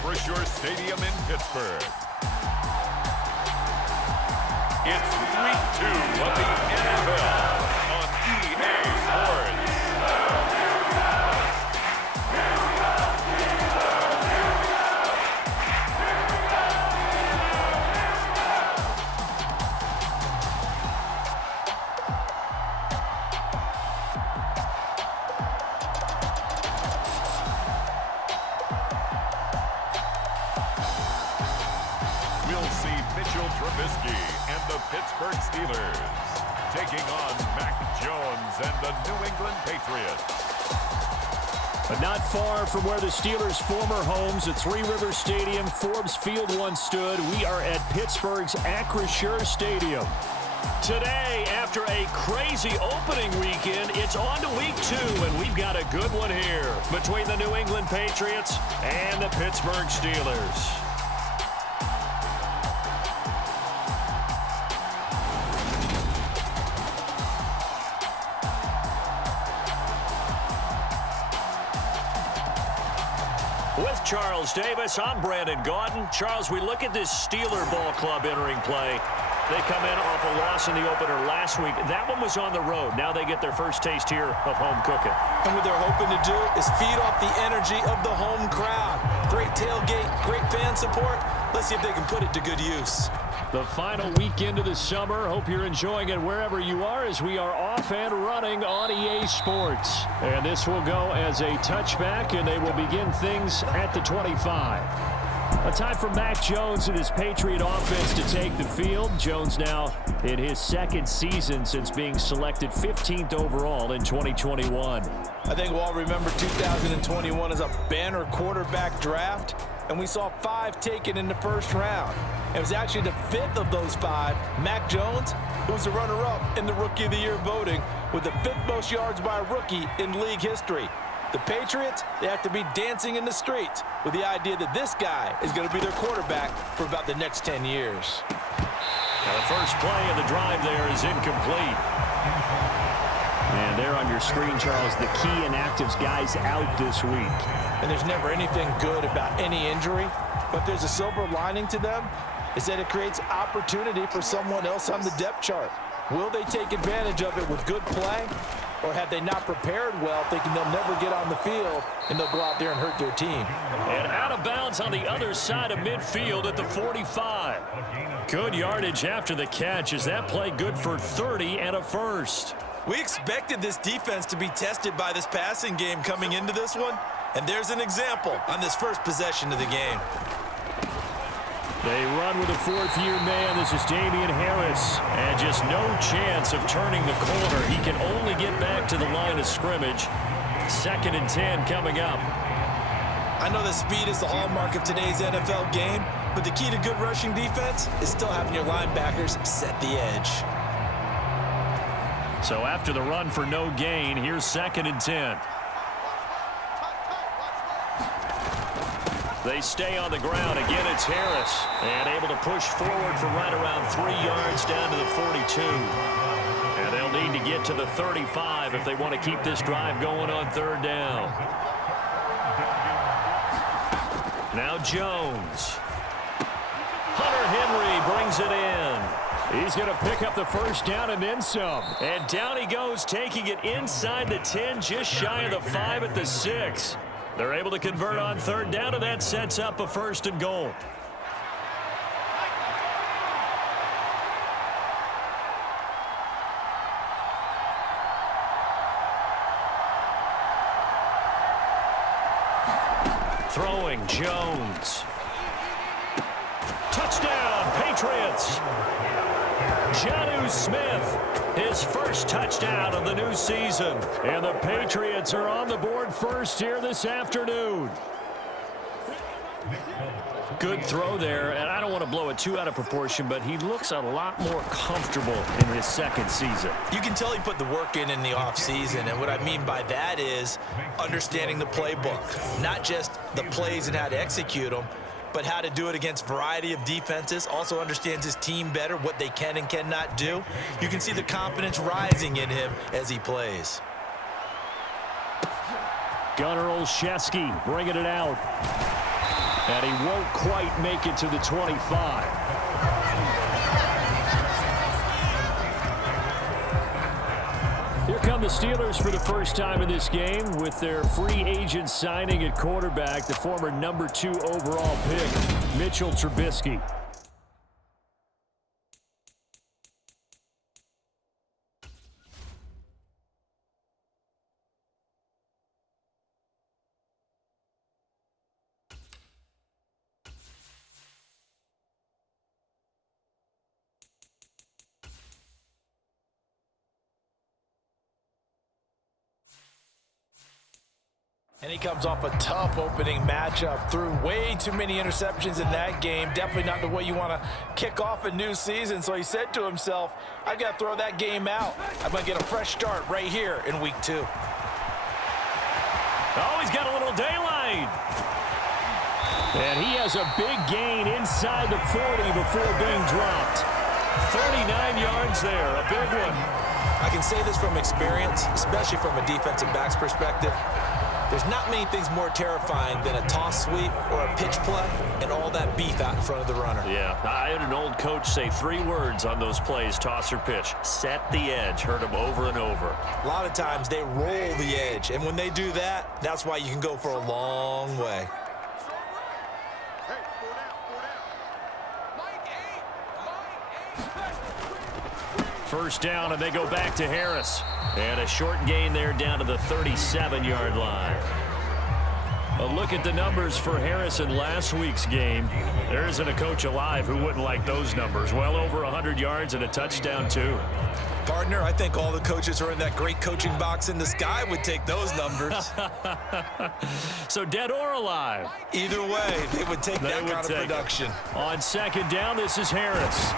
Acrisure Stadium in Pittsburgh. It's week 2 of the NFL on EA Sports. We'll see Mitchell Trubisky and the Pittsburgh Steelers taking on Mac Jones and the New England Patriots. But not far from where the Steelers' former homes at Three Rivers Stadium, Forbes Field once stood, we are at Pittsburgh's Acrisure Stadium. Today, after a crazy opening weekend, it's on to week 2, and we've got a good one here between the New England Patriots and the Pittsburgh Steelers. With Charles Davis, I'm Brandon Gaudin. Charles, we look at this Steeler ball club entering play. They come in off a loss in the opener last week. That one was on the road. Now they get their first taste here of home cooking. And what they're hoping to do is feed off the energy of the home crowd. Great tailgate, great fan support. Let's see if they can put it to good use. The final weekend of the summer. Hope you're enjoying it wherever you are as we are off and running on EA Sports. And this will go as a touchback, and they will begin things at the 25. A time for Mac Jones and his Patriot offense to take the field. Jones now in his second season since being selected 15th overall in 2021. I think we'll all remember 2021 as a banner quarterback draft, and we saw 5 taken in the first round. It was actually the 5th of those 5, Mac Jones, who was the runner-up in the Rookie of the Year voting with the 5th most yards by a rookie in league history. The Patriots, they have to be dancing in the streets with the idea that this guy is going to be their quarterback for about the next 10 years. Now the first play of the drive there is incomplete. And there on your screen, Charles, the key inactives guys out this week. And there's never anything good about any injury, but there's a silver lining to them, is that it creates opportunity for someone else on the depth chart. Will they take advantage of it with good play? Or have they not prepared well, thinking they'll never get on the field, and they'll go out there and hurt their team? And out of bounds on the other side of midfield at the 45. Good yardage after the catch. Is that play good for 30 and a first? We expected this defense to be tested by this passing game coming into this one, and there's an example on this first possession of the game. They run with a 4th-year man. This is Damian Harris. And just no chance of turning the corner. He can only get back to the line of scrimmage. 2nd and 10 coming up. I know that speed is the hallmark of today's NFL game, but the key to good rushing defense is still having your linebackers set the edge. So after the run for no gain, here's 2nd and 10. They stay on the ground. Again, it's Harris. And able to push forward for right around 3 yards down to the 42. And they'll need to get to the 35 if they want to keep this drive going on 3rd down. Now Jones. Hunter Henry brings it in. He's going to pick up the first down and then some. And down he goes, taking it inside the 10, just shy of the 5 at the 6. They're able to convert on 3rd down, and that sets up a 1st and goal. Throwing Jones. Touchdown, Patriots. Jonnu Smith, his first touchdown of the new season. And the Patriots are on the board first here this afternoon. Good throw there, and I don't want to blow it too out of proportion, but he looks a lot more comfortable in his 2nd season. You can tell he put the work in the offseason, and what I mean by that is understanding the playbook, not just the plays and how to execute them, but how to do it against a variety of defenses. Also understands his team better, what they can and cannot do. You can see the confidence rising in him as he plays. Gunnar Olszewski bringing it out. And he won't quite make it to the 25. Here come the Steelers for the first time in this game with their free agent signing at quarterback, the former number 2 overall pick, Mitchell Trubisky. And he comes off a tough opening matchup, threw way too many interceptions in that game. Definitely not the way you want to kick off a new season. So he said to himself, I got to throw that game out. I'm going to get a fresh start right here in week 2. Oh, he's got a little daylight. And he has a big gain inside the 40 before being dropped. 39 yards there, a big one. I can say this from experience, especially from a defensive back's perspective. There's not many things more terrifying than a toss sweep or a pitch play and all that beef out in front of the runner. Yeah, I had an old coach say 3 words on those plays, toss or pitch. Set the edge. Heard him over and over. A lot of times they roll the edge, and when they do that, that's why you can go for a long way. First down, and they go back to Harris. And a short gain there down to the 37-yard line. A look at the numbers for Harris in last week's game. There isn't a coach alive who wouldn't like those numbers. Well over 100 yards and a touchdown, too. Partner, I think all the coaches who are in that great coaching box in the sky would take those numbers. So dead or alive? Either way, they would take that kind of production. On second down, this is Harris.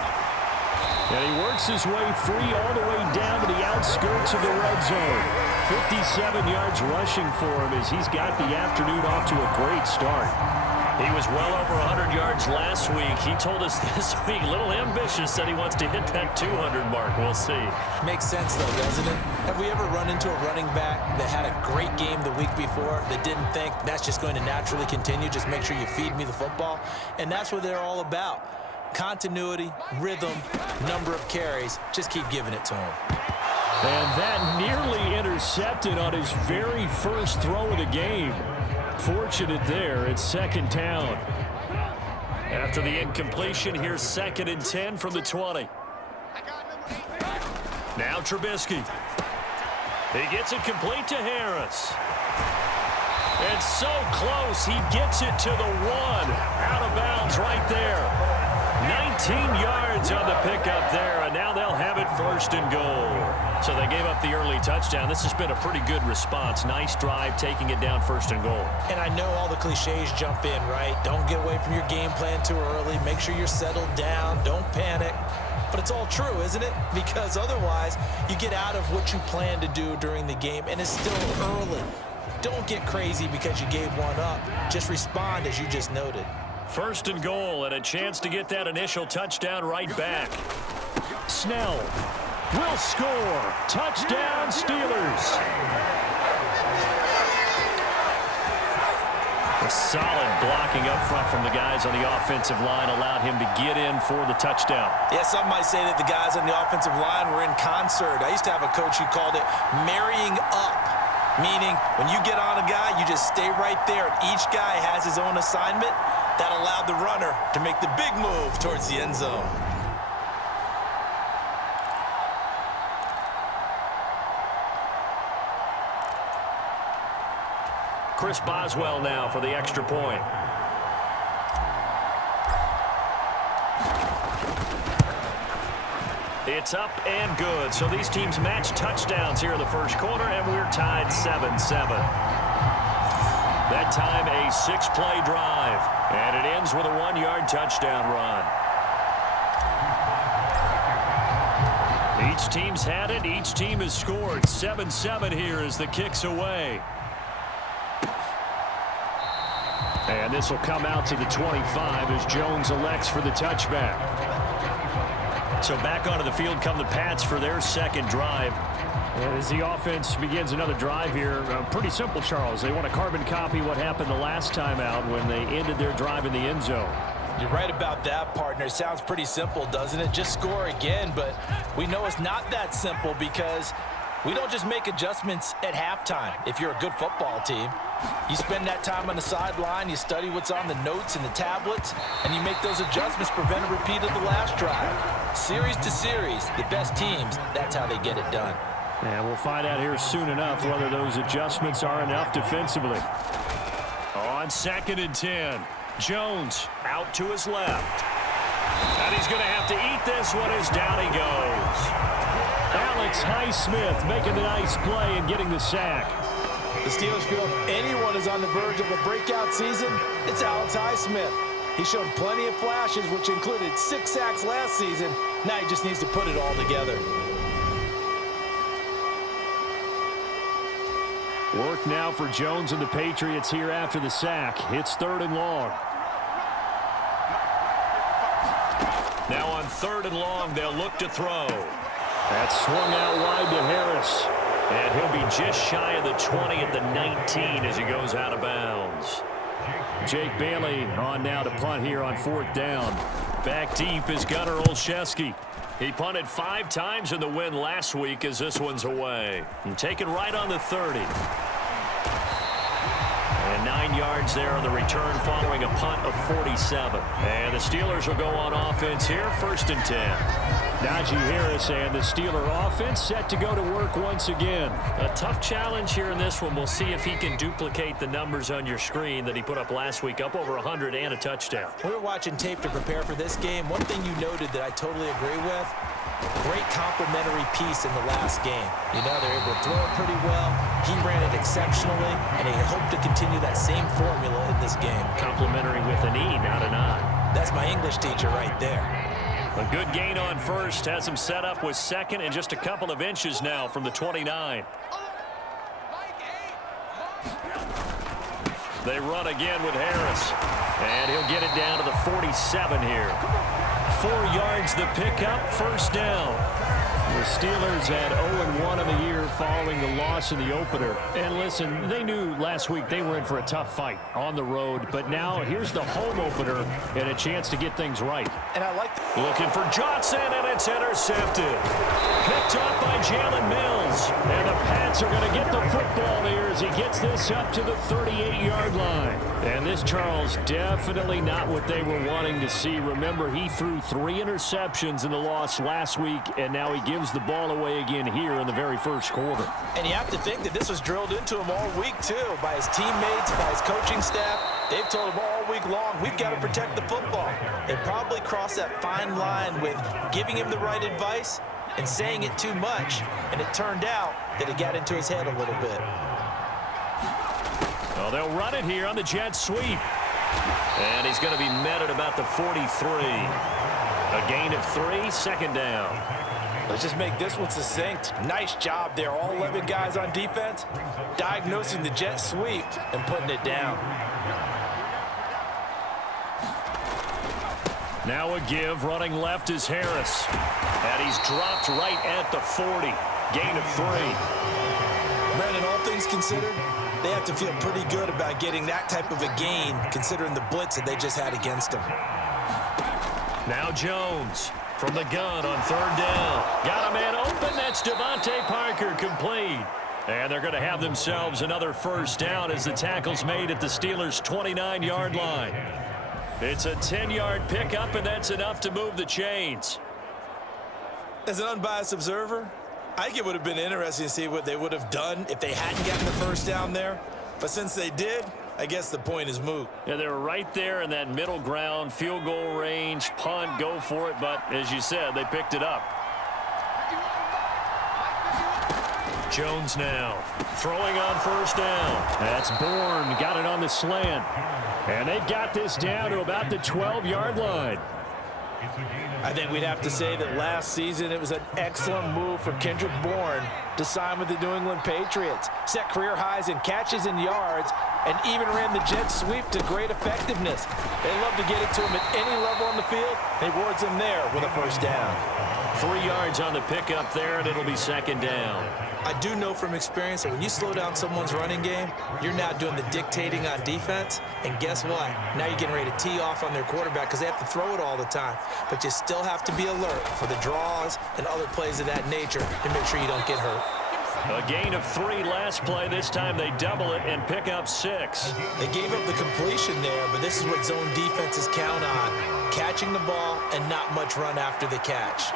And he works his way free all the way down to the outskirts of the red zone. 57 yards rushing for him as he's got the afternoon off to a great start. He was well over 100 yards last week. He told us this week, a little ambitious, said he wants to hit that 200 mark. We'll see. Makes sense, though, doesn't it? Have we ever run into a running back that had a great game the week before that didn't think that's just going to naturally continue? Just make sure you feed me the football. And that's what they're all about. Continuity, rhythm, number of carries. Just keep giving it to him. And that nearly intercepted on his very first throw of the game. Fortunate there. It's second down. After the incompletion, here's 2nd and 10 from the 20. Now Trubisky. He gets it complete to Harris. And so close, he gets it to the 1. Out of bounds right there. 19 yards on the pickup there, and now they'll have it 1st and goal. So they gave up the early touchdown. This has been a pretty good response. Nice drive, taking it down 1st and goal. And I know all the cliches jump in, right? Don't get away from your game plan too early. Make sure you're settled down. Don't panic. But it's all true, isn't it? Because otherwise, you get out of what you plan to do during the game, and it's still early. Don't get crazy because you gave one up. Just respond as you just noted. 1st and goal, and a chance to get that initial touchdown right back. Snell will score. Touchdown, Steelers. A solid blocking up front from the guys on the offensive line allowed him to get in for the touchdown. Yeah, some might say that the guys on the offensive line were in concert. I used to have a coach who called it marrying up, meaning when you get on a guy, you just stay right there, and each guy has his own assignment. That allowed the runner to make the big move towards the end zone. Chris Boswell now for the extra point. It's up and good. So these teams match touchdowns here in the first quarter, and we're tied 7-7. That time a 6-play drive, and it ends with a 1-yard touchdown run. Each team's had it. Each team has scored. 7-7 here as the kick's away. And this will come out to the 25 as Jones elects for the touchback. So back onto the field come the Pats for their second drive. And as the offense begins another drive here, pretty simple, Charles. They want to carbon copy what happened the last time out when they ended their drive in the end zone. You're right about that, partner. It sounds pretty simple, doesn't it? Just score again, but we know it's not that simple because we don't just make adjustments at halftime. If you're a good football team, you spend that time on the sideline, you study what's on the notes and the tablets, and you make those adjustments, prevent a repeat of the last drive. Series to series, the best teams, that's how they get it done. And we'll find out here soon enough whether those adjustments are enough defensively. On 2nd and 10, Jones out to his left. And he's going to have to eat this one as down he goes. Alex Highsmith making the nice play and getting the sack. The Steelers feel if anyone is on the verge of a breakout season, it's Alex Highsmith. He showed plenty of flashes, which included 6 sacks last season. Now he just needs to put it all together. Work now for Jones and the Patriots here after the sack. It's 3rd and long. Now on 3rd and long, they'll look to throw. That's swung out wide to Harris. And he'll be just shy of the 20 at the 19 as he goes out of bounds. Jake Bailey on now to punt here on 4th down. Back deep is Gunnar Olszewski. He punted 5 times in the win last week as this one's away. And taken right on the 30. And 9 yards there on the return following a punt of 47. And the Steelers will go on offense here, 1st and 10. Najee Harris and the Steeler offense set to go to work once again. A tough challenge here in this one. We'll see if he can duplicate the numbers on your screen that he put up last week, up over 100 and a touchdown. We were watching tape to prepare for this game. One thing you noted that I totally agree with, great complementary piece in the last game. You know, they're able to throw it pretty well. He ran it exceptionally, and he hoped to continue that same formula in this game. Complementary with an E, not an I. That's my English teacher right there. A good gain on first has him set up with 2nd and just a couple of inches now from the 29. They run again with Harris. And he'll get it down to the 47 here. 4 yards the pickup, 1st down. The Steelers had 0-1 in the year following the loss in the opener. And listen, they knew last week they were in for a tough fight on the road. But now here's the home opener and a chance to get things right. And I like looking for Johnson, and it's intercepted. Picked up by Jalen Mills. And the Pats are going to get the football here as he gets this up to the 38-yard line. And this, Charles, definitely not what they were wanting to see. Remember, he threw 3 interceptions in the loss last week, and now he gives the ball away again here in the very first quarter. And you have to think that this was drilled into him all week, too, by his teammates, by his coaching staff. They've told him all week long, we've got to protect the football. They probably crossed that fine line with giving him the right advice and saying it too much, and it turned out that it got into his head a little bit. Well, they'll run it here on the jet sweep. And he's going to be met at about the 43. A gain of 3, 2nd down. Let's just make this one succinct. Nice job there, all 11 guys on defense, diagnosing the jet sweep and putting it down. Now a give, running left is Harris. And he's dropped right at the 40. Gain of 3. Brandon, all things considered, they have to feel pretty good about getting that type of a gain, considering the blitz that they just had against them. Now Jones from the gun on 3rd down. Got a man open. That's Devontae Parker, complete. And they're going to have themselves another 1st down as the tackle's made at the Steelers' 29-yard line. It's a 10-yard pickup, and that's enough to move the chains. As an unbiased observer, I think it would have been interesting to see what they would have done if they hadn't gotten the 1st down there. But since they did, I guess the point is moot. Yeah, they were right there in that middle ground, field goal range, punt, go for it. But as you said, they picked it up. Jones now throwing on 1st down. That's Bourne, got it on the slant. And they've got this down to about the 12-yard line. I think we'd have to say that last season it was an excellent move for Kendrick Bourne to sign with the New England Patriots. Set career highs in catches and yards, and even ran the jet sweep to great effectiveness. They love to get it to him at any level on the field. They rewards him there with a 1st down. 3 yards on the pickup there, and it'll be 2nd down. I do know from experience that when you slow down someone's running game, you're now doing the dictating on defense. And guess what? Now you're getting ready to tee off on their quarterback because they have to throw it all the time. But you still have to be alert for the draws and other plays of that nature to make sure you don't get hurt. A gain of 3 last play. This time they double it and pick up 6. They gave up the completion there, but this is what zone defenses count on. Catching the ball and not much run after the catch.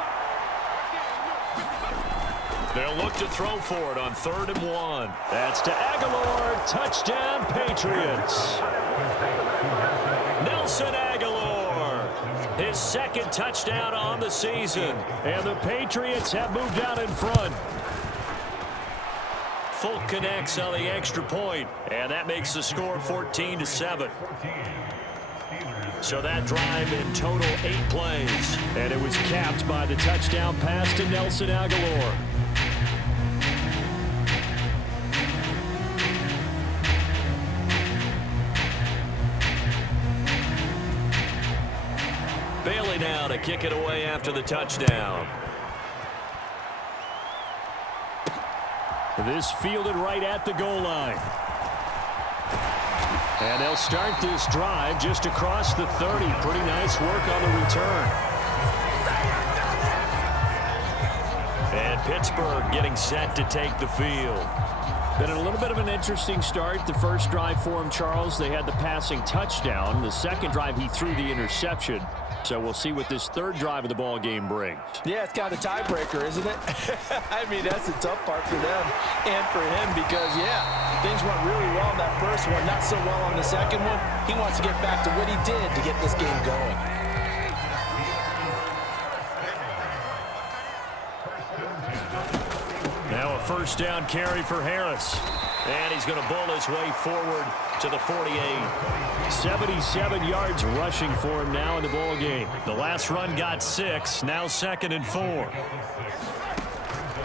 They'll look to throw for it on 3rd and 1. That's to Aguilar. Touchdown, Patriots. Nelson Aguilar. His 2nd touchdown on the season. And the Patriots have moved out in front. Folk connects on the extra point, and that makes the score 14-7. So that drive in total 8 plays, and it was capped by the touchdown pass to Nelson Aguilar. Bailey now to kick it away after the touchdown. This fielded right at the goal line. And they'll start this drive just across the 30. Pretty nice work on the return. And Pittsburgh getting set to take the field. Been a little bit of an interesting start. The first drive for him, Charles, they had the passing touchdown. The second drive, he threw the interception. So we'll see what this 3rd drive of the ball game brings. Yeah, it's kind of a tiebreaker, isn't it? I mean, that's the tough part for them and for him because, yeah, things went really well in that first one, not so well on the second one. He wants to get back to what he did to get this game going. Now a 1st down carry for Harris. And he's going to bull his way forward to the 48. 77 yards rushing for him now in the ball game. The last run got 6. Now 2nd and 4.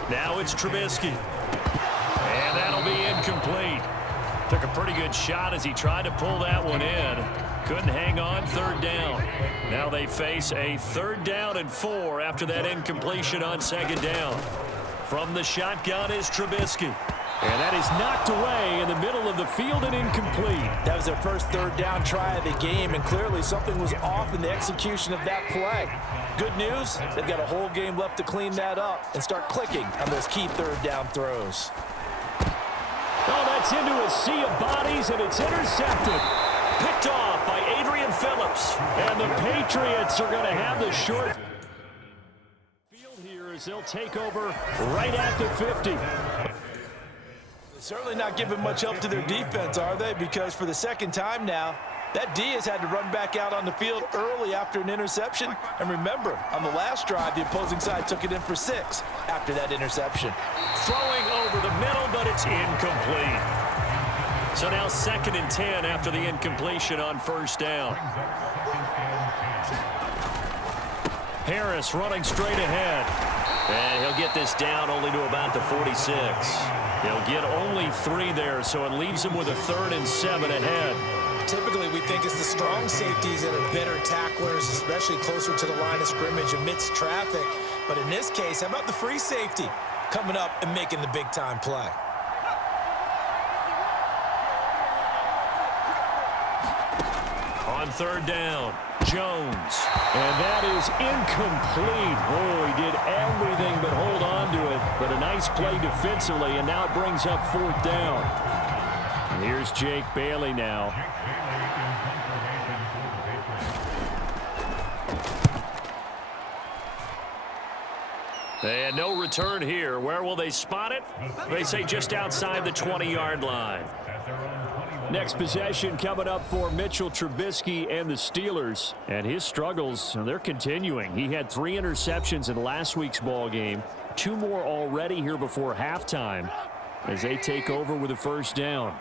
Now it's Trubisky. And that'll be incomplete. Took a pretty good shot as he tried to pull that one in. Couldn't hang on. 3rd down. Now they face a 3rd down and 4 after that incompletion on 2nd down. From the shotgun is Trubisky. And that is knocked away in the middle of the field and incomplete. That was their first 3rd down try of the game, and clearly something was off in the execution of that play. Good news, they've got a whole game left to clean that up and start clicking on those key 3rd down throws. Oh, that's into a sea of bodies, and it's intercepted. Picked off by Adrian Phillips. And the Patriots are going to have the short field here as they'll take over right at the 50. Certainly not giving much help to their defense, are they? Because for the 2nd time now, that D has had to run back out on the field early after an interception. And remember, on the last drive, the opposing side took it in for 6 after that interception. Throwing over the middle, but it's incomplete. So now 2nd and 10 after the incompletion on 1st down. Harris running straight ahead. And he'll get this down only to about the 46. He'll get only 3 there, so it leaves him with a 3rd and 7 ahead. Typically, we think it's the strong safeties that are better tacklers, especially closer to the line of scrimmage amidst traffic. But in this case, how about the free safety coming up and making the big-time play? On 3rd down, Jones. And that is incomplete. Oh, he did everything but hold on to it. But a nice play defensively, and now it brings up 4th down. And here's Jake Bailey now. And no return here. Where will they spot it? They say just outside the 20-yard line. Next possession coming up for Mitchell Trubisky and the Steelers. And his struggles, they're continuing. He had 3 interceptions in last week's ball game. 2 more already here before halftime as they take over with a 1st down.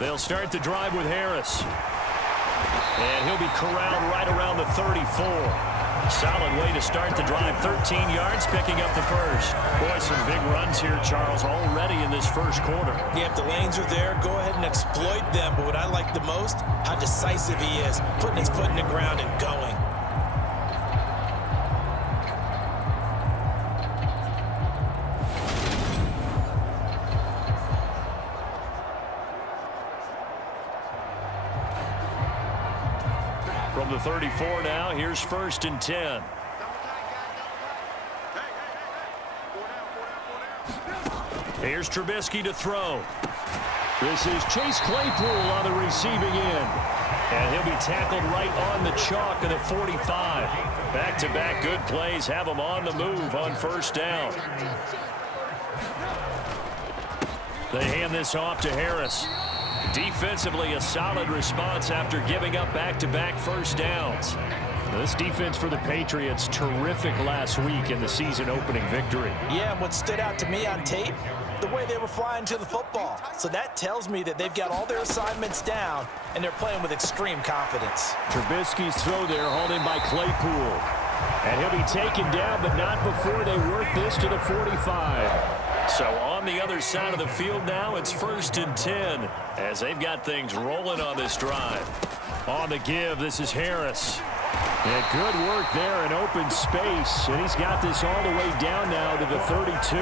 They'll start the drive with Harris. And he'll be corralled right around the 34. Solid way to start the drive. 13 yards, picking up the 1st. Boy, some big runs here, Charles, already in this 1st quarter. Yeah, if the lanes are there, go ahead and exploit them. But what I like the most, how decisive he is, putting his foot in the ground and going. from the 34 now. Here's 1st and 10. Here's Trubisky to throw. This is Chase Claypool on the receiving end. And he'll be tackled right on the chalk of the 45. Back-to-back good plays have him on the move on 1st down. They hand this off to Harris. Defensively, a solid response after giving up back-to-back 1st downs. This defense for the Patriots, terrific last week in the season-opening victory. Yeah, and what stood out to me on tape, the way they were flying to the football. So that tells me that they've got all their assignments down, and they're playing with extreme confidence. Trubisky's throw there, hauled in by Claypool. And he'll be taken down, but not before they work this to the 45. So on the other side of the field now, it's 1st and 10 as they've got things rolling on this drive. On the give, this is Harris. And good work there in open space. And he's got this all the way down now to the 32.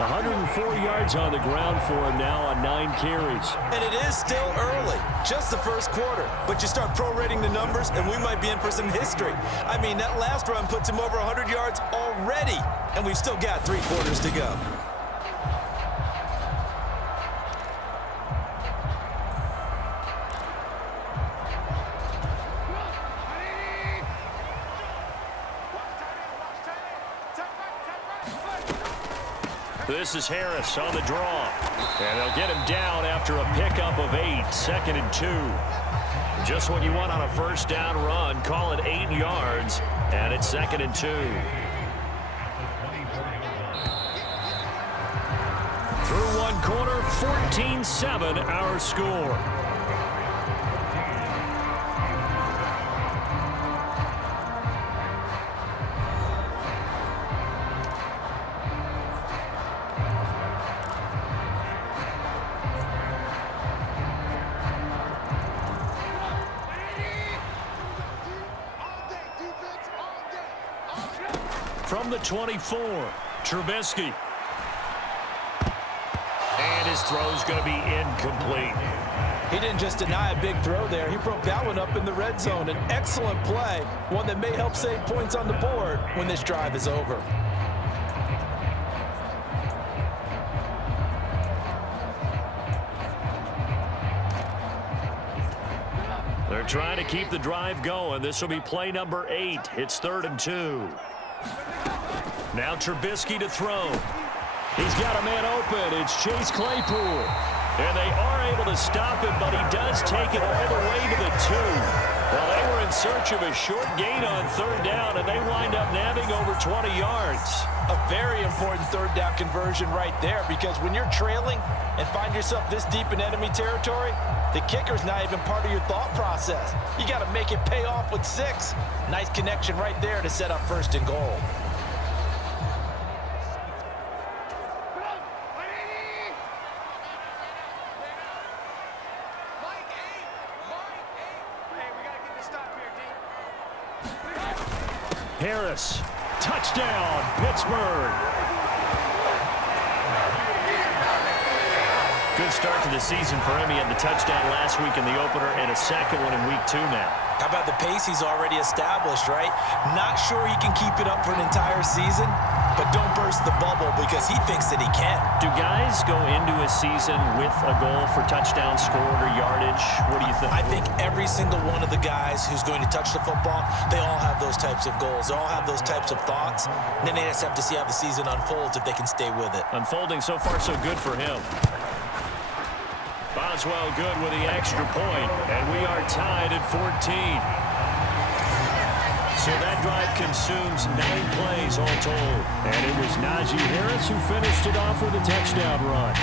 104 yards on the ground for him now on 9 carries. And it is still early, just the 1st quarter. But you start prorating the numbers, and we might be in for some history. I mean, that last run puts him over 100 yards already. And we've still got 3 quarters to go. This is Harris on the draw. And they'll get him down after a pickup of 8, 2nd and 2. Just what you want on a 1st down run. Call it 8 yards, and it's 2nd and 2. Through 1 quarter, 14-7 our score. From the 24, Trubisky. And his throw's going to be incomplete. He didn't just deny a big throw there. He broke that one up in the red zone. An excellent play, one that may help save points on the board when this drive is over. They're trying to keep the drive going. This will be play number 8. It's 3rd and 2. Now Trubisky to throw. He's got a man open. It's Chase Claypool. And they are able to stop him, but he does take it all the way to the 2. Well, they were in search of a short gain on 3rd down, and they wind up nabbing over 20 yards. A very important 3rd down conversion right there, because when you're trailing and find yourself this deep in enemy territory, the kicker's not even part of your thought process. You got to make it pay off with 6. Nice connection right there to set up 1st and goal. Harris, touchdown, Pittsburgh. Good start to the season for him. He had the touchdown last week in the opener and a 2nd one in week 2 now. How about the pace he's already established, right? Not sure he can keep it up for an entire season, but don't burst the bubble because he thinks that he can. Do guys go into a season with a goal for touchdown scored or yardage? What do you think? I think every single one of the guys who's going to touch the football, they all have those types of goals. They all have those types of thoughts. And then they just have to see how the season unfolds if they can stay with it. Unfolding so far so good for him. Boswell good with the extra point, and we are tied at 14. So that drive consumes 9 plays all told. And it was Najee Harris who finished it off with a touchdown run.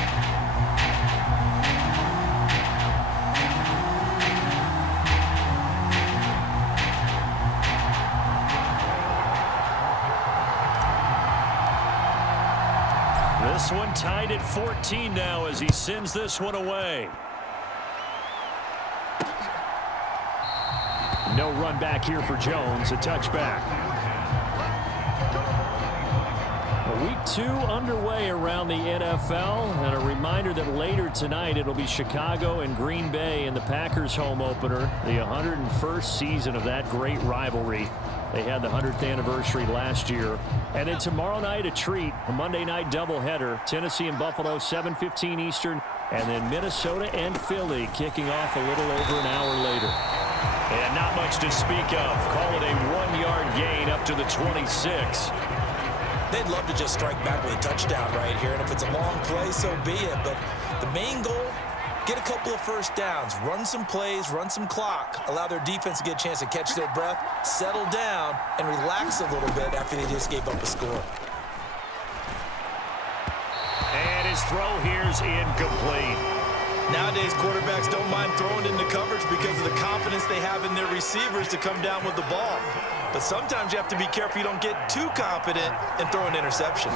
This one tied at 14 now as he sends this one away. No run back here for Jones, a touchback. Week 2 underway around the NFL, and a reminder that later tonight it'll be Chicago and Green Bay in the Packers home opener, the 101st season of that great rivalry. They had the 100th anniversary last year. And then tomorrow night, a treat, a Monday night doubleheader, Tennessee and Buffalo, 7:15 Eastern, and then Minnesota and Philly kicking off a little over an hour later. And not much to speak of. Call it a 1-yard gain up to the 26. They'd love to just strike back with a touchdown right here, and if it's a long play, so be it. But the main goal, get a couple of first downs, run some plays, run some clock, allow their defense to get a chance to catch their breath, settle down, and relax a little bit after they just gave up a score. And his throw here's incomplete. Nowadays, quarterbacks don't mind throwing into coverage because of the confidence they have in their receivers to come down with the ball. But sometimes you have to be careful you don't get too confident and throw an interception.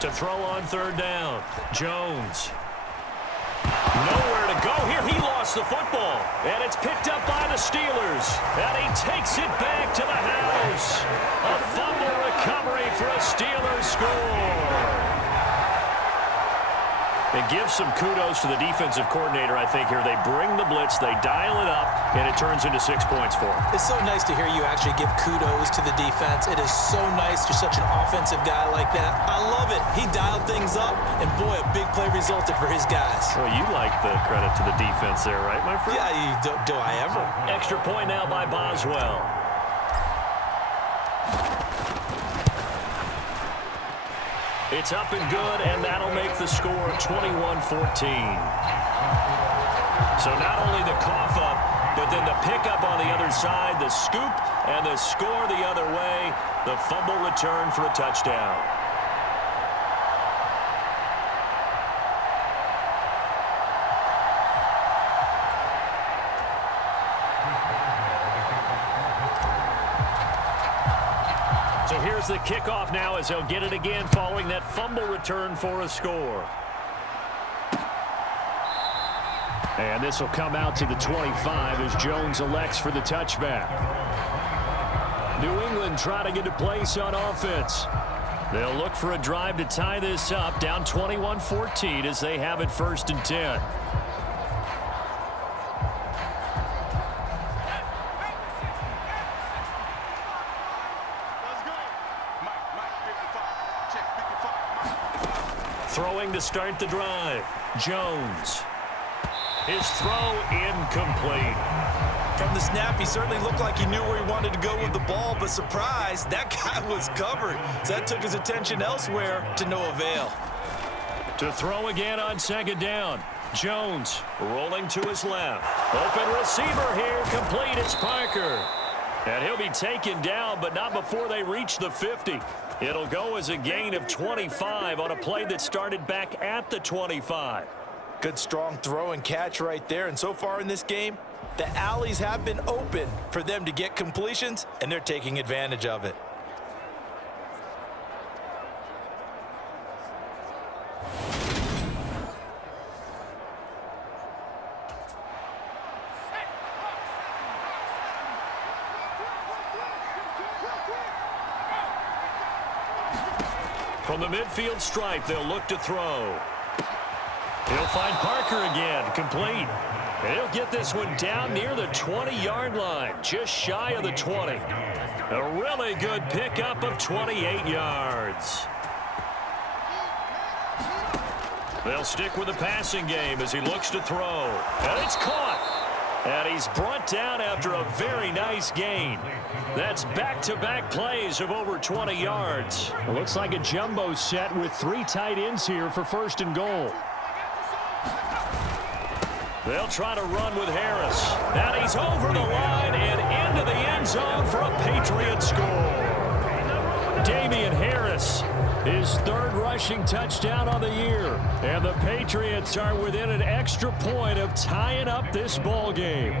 To throw on third down, Jones. Nowhere to go here. He lost the football. And it's picked up by the Steelers. And he takes it back to the house. A fumble recovery for a Steelers score. And give some kudos to the defensive coordinator, I think, here. They bring the blitz, they dial it up, and it turns into 6 points for them. It's so nice to hear you actually give kudos to the defense. It is so nice. You're such an offensive guy like that. I love it. He dialed things up, and boy, a big play resulted for his guys. Well, you like the credit to the defense there, right, my friend? Yeah, do I ever? Extra point now by Boswell. It's up and good, and that'll make the score 21-14. So not only the cough up, but then the pickup on the other side, the scoop, and the score the other way, the fumble return for a touchdown. So here's the kickoff now as he'll get it again following that fumble return for a score. And this will come out to the 25 as Jones elects for the touchback. New England trying to get a place on offense. They'll look for a drive to tie this up, down 21-14 as they have it 1st and 10. Throwing to start the drive. Jones. His throw incomplete. From the snap, he certainly looked like he knew where he wanted to go with the ball, but surprise, that guy was covered. So that took his attention elsewhere to no avail. To throw again on 2nd down. Jones rolling to his left. Open receiver here. Complete. It's Parker. And he'll be taken down, but not before they reach the 50. It'll go as a gain of 25 on a play that started back at the 25. Good strong throw and catch right there. And so far in this game, the alleys have been open for them to get completions, and they're taking advantage of it. From the midfield stripe, they'll look to throw. He'll find Parker again, complete. And he'll get this one down near the 20-yard line, just shy of the 20. A really good pickup of 28 yards. They'll stick with the passing game as he looks to throw. And it's caught. And he's brought down after a very nice gain. That's back-to-back plays of over 20 yards. It looks like a jumbo set with 3 tight ends here for 1st and goal. They'll try to run with Harris. And he's over the line and into the end zone for a Patriot score. Damian Harris, his 3rd rushing touchdown on the year. And the Patriots are within an extra point of tying up this ball game.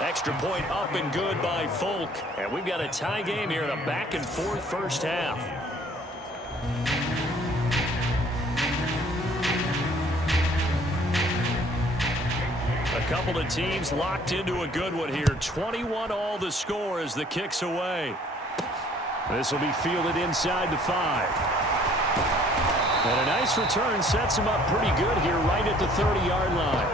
Extra point up and good by Folk. And we've got a tie game here in a back-and-forth first half. A A couple of teams locked into a good one here. 21 all the score as the kick's away. This will be fielded inside the 5. And a nice return sets him up pretty good here right at the 30-yard line.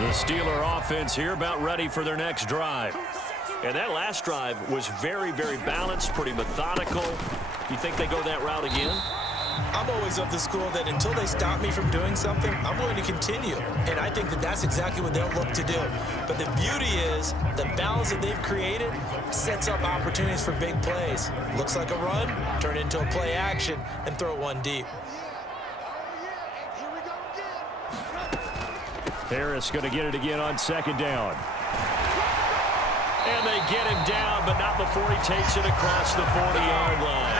The Steeler offense here about ready for their next drive. And that last drive was very, very balanced, pretty methodical. You think they go that route again? I'm always of the school that until they stop me from doing something, I'm going to continue. And I think that that's exactly what they'll look to do. But the beauty is the balance that they've created sets up opportunities for big plays. Looks like a run, turn it into a play action, and throw one deep. Harris going to get it again on second down. And they get him down, but not before he takes it across the 40-yard line.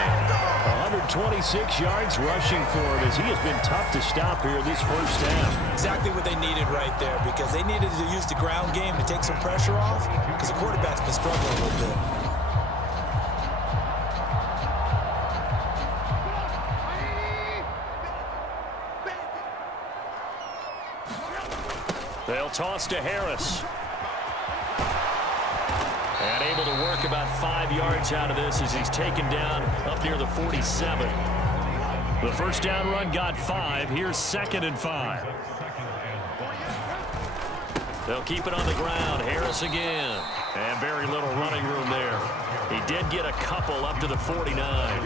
126 yards rushing for him as he has been tough to stop here this first half. Exactly what they needed right there, because they needed to use the ground game to take some pressure off, because the quarterback's been struggling a little bit. They'll toss to Harris. And able to work about 5 yards out of this as he's taken down up near the 47. The first down run got 5. Here's 2nd and 5. They'll keep it on the ground. Harris again. And very little running room there. He did get a couple up to the 49.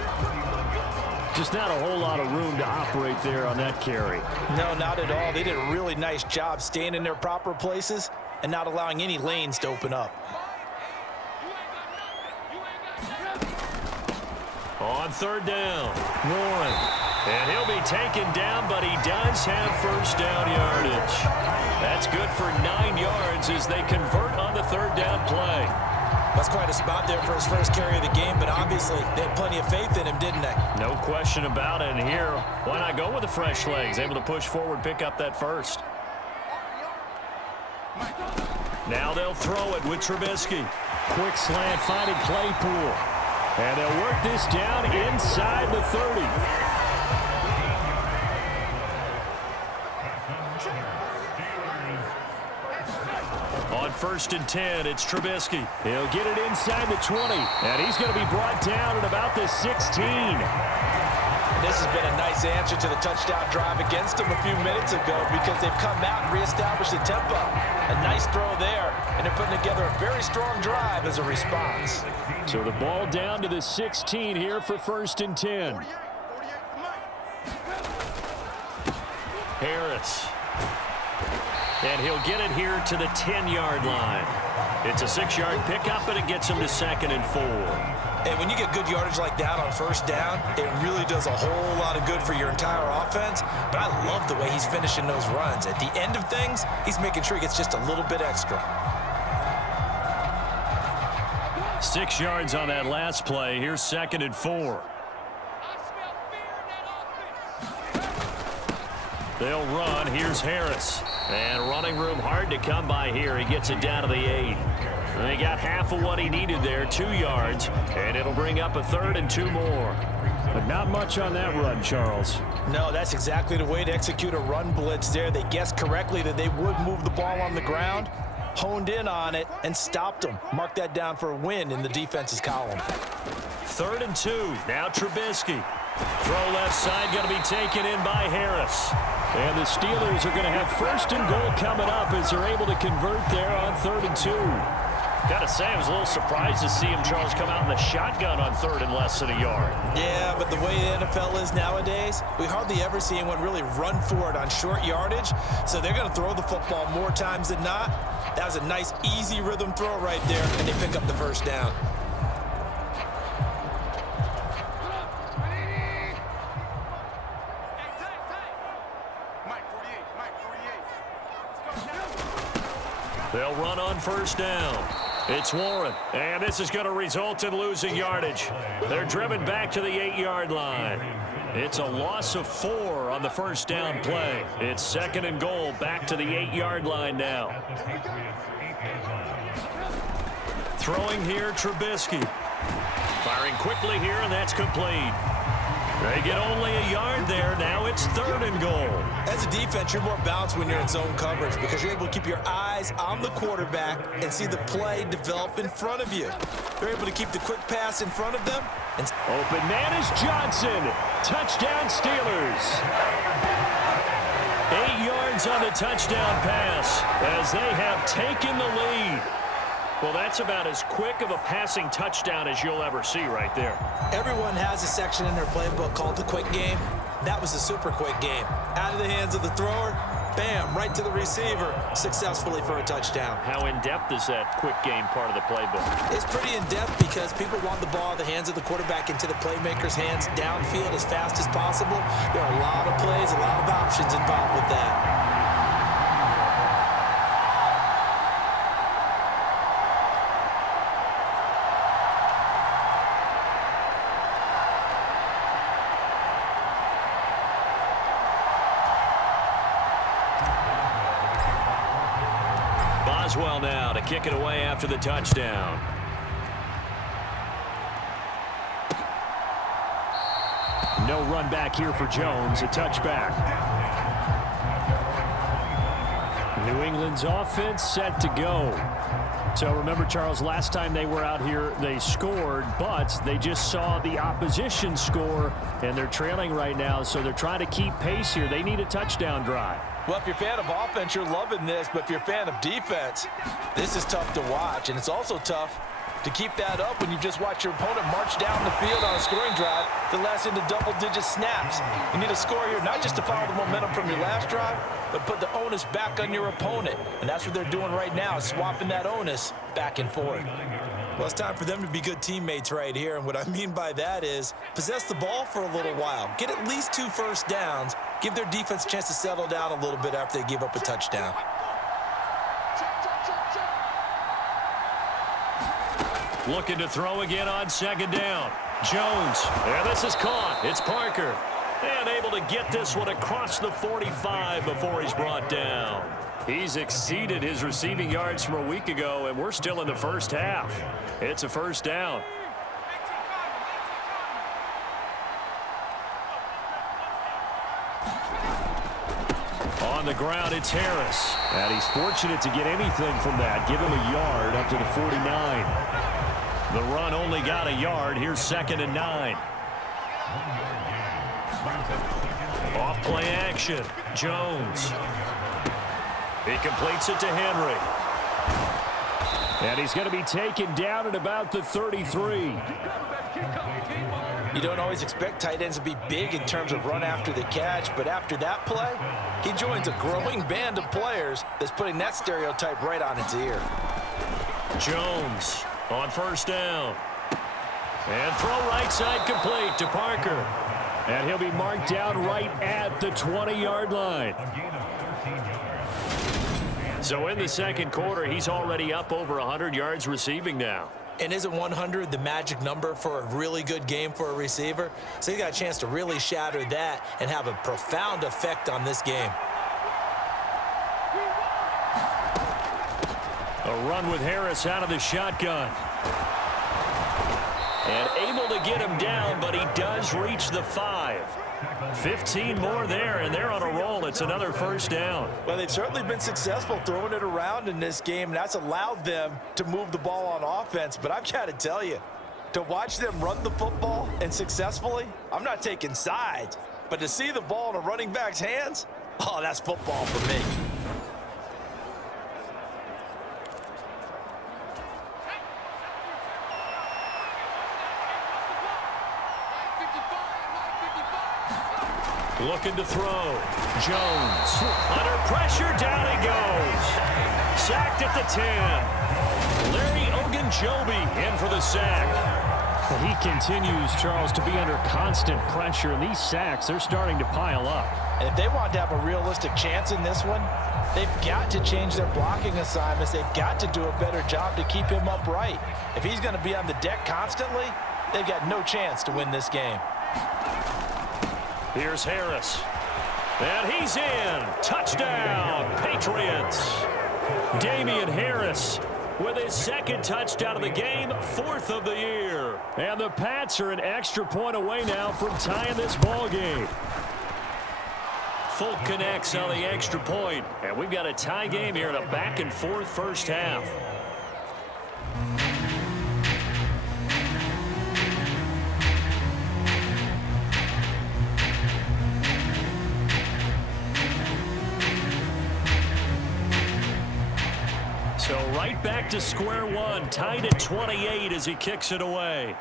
Just not a whole lot of room to operate there on that carry. No, not at all. They did a really nice job staying in their proper places and not allowing any lanes to open up. On third down, Warren. And he'll be taken down, but he does have first down yardage. That's good for 9 yards as they convert on the third down play. That's quite a spot there for his first carry of the game, but obviously they had plenty of faith in him, didn't they? No question about it. And here, why not go with the fresh legs? Able to push forward, pick up that first. Now they'll throw it with Trubisky. Quick slant, finding Claypool. And they'll work this down inside the 30. On 1st and 10, it's Trubisky. He'll get it inside the 20. And he's going to be brought down at about the 16. This has been a nice answer to the touchdown drive against them a few minutes ago, because they've come out and reestablished the tempo. A nice throw there, and they're putting together a very strong drive as a response. So the ball down to the 16 here for 1st and 10. Harris. And he'll get it here to the 10-yard line. It's a 6-yard pickup, and it gets him to 2nd and 4. And when you get good yardage like that on first down, it really does a whole lot of good for your entire offense. But I love the way he's finishing those runs. At the end of things, he's making sure he gets just a little bit extra. 6 yards on that last play. Here's 2nd and 4. They'll run. Here's Harris. And running room hard to come by here. He gets it down to the 8. They got half of what he needed there, 2 yards, and it'll bring up a 3rd and 2 more. But not much on that run, Charles. No, that's exactly the way to execute a run blitz there. They guessed correctly that they would move the ball on the ground, honed in on it, and stopped them. Mark that down for a win in the defense's column. 3rd and 2. Now Trubisky. Throw left side, going to be taken in by Harris. And the Steelers are going to have 1st and goal coming up as they're able to convert there on 3rd and 2. Got to say, I was a little surprised to see him, Charles, come out in the shotgun on 3rd and less than a yard. Yeah, but the way the NFL is nowadays, we hardly ever see anyone really run for it on short yardage. So they're going to throw the football more times than not. That was a nice, easy rhythm throw right there, and they pick up the first down. They'll run on 1st down. It's Warren, and this is going to result in losing yardage. They're driven back to the 8-yard line. It's a loss of 4 on the first down play. It's 2nd and goal, back to the 8-yard line now. Throwing here, Trubisky. Firing quickly here, and that's complete. They get only a yard there. Now it's 3rd and goal. As a defense, you're more balanced when you're in zone coverage because you're able to keep your eyes on the quarterback and see the play develop in front of you. They're able to keep the quick pass in front of them. And open man is Johnson. Touchdown Steelers. 8 yards on the touchdown pass as they have taken the lead. Well, that's about as quick of a passing touchdown as you'll ever see right there. Everyone has a section in their playbook called the quick game. That was a super quick game. Out of the hands of the thrower, bam, right to the receiver, successfully for a touchdown. How in-depth is that quick game part of the playbook? It's pretty in-depth because people want the ball in the hands of the quarterback into the playmaker's hands downfield as fast as possible. There are a lot of plays, a lot of options involved with that. Boswell now to kick it away after the touchdown. No run back here for Jones, a touchback. New England's offense set to go. So remember, Charles, last time they were out here, they scored, but they just saw the opposition score, and they're trailing right now, so they're trying to keep pace here. They need a touchdown drive. Well, if you're a fan of offense, you're loving this, but if you're a fan of defense, this is tough to watch, and it's also tough to keep that up when you just watch your opponent march down the field on a scoring drive that lasts into double-digit snaps. You need a score here not just to follow the momentum from your last drive, but put the onus back on your opponent, and that's what they're doing right now, swapping that onus back and forth. Well, it's time for them to be good teammates right here, and what I mean by that is possess the ball for a little while, get at least 2 first downs, give their defense a chance to settle down a little bit after they give up a touchdown. Looking to throw again on 2nd down. Jones, and this is caught. It's Parker. And able to get this one across the 45 before he's brought down. He's exceeded his receiving yards from a week ago, and we're still in the first half. It's a 1st down. On the ground, it's Harris. And he's fortunate to get anything from that. Give him a yard up to the 49. The run only got a yard. Here's 2nd and 9. Off play action. Jones. He completes it to Henry. And he's going to be taken down at about the 33. You don't always expect tight ends to be big in terms of run after the catch, but after that play, he joins a growing band of players that's putting that stereotype right on its ear. Jones on 1st down. And throw right side complete to Parker. And he'll be marked down right at the 20-yard line. So in the 2nd quarter, he's already up over 100 yards receiving now. And isn't 100 the magic number for a really good game for a receiver? So he got a chance to really shatter that and have a profound effect on this game. A run with Harris out of the shotgun. And able to get him down, but he does reach the 5. 15 more there, and they're on a roll. It's another 1st down. Well, they've certainly been successful throwing it around in this game, and that's allowed them to move the ball on offense. But I've got to tell you, to watch them run the football and successfully, I'm not taking sides, but to see the ball in a running back's hands, oh, that's football for me. Looking to throw. Jones. Under pressure, down he goes. Sacked at the 10. Larry Ogunjobi in for the sack. He continues, Charles, to be under constant pressure, and these sacks, they're starting to pile up. And if they want to have a realistic chance in this one, they've got to change their blocking assignments. They've got to do a better job to keep him upright. If he's going to be on the deck constantly, they've got no chance to win this game. Here's Harris. And he's in. Touchdown, Patriots. Damian Harris with his second touchdown of the game, 4th of the year. And the Pats are an extra point away now from tying this ball game. Folk connects on the extra point, and we've got a tie game here in a back-and-forth first half. So right back to square one, tied at 28 as he kicks it away.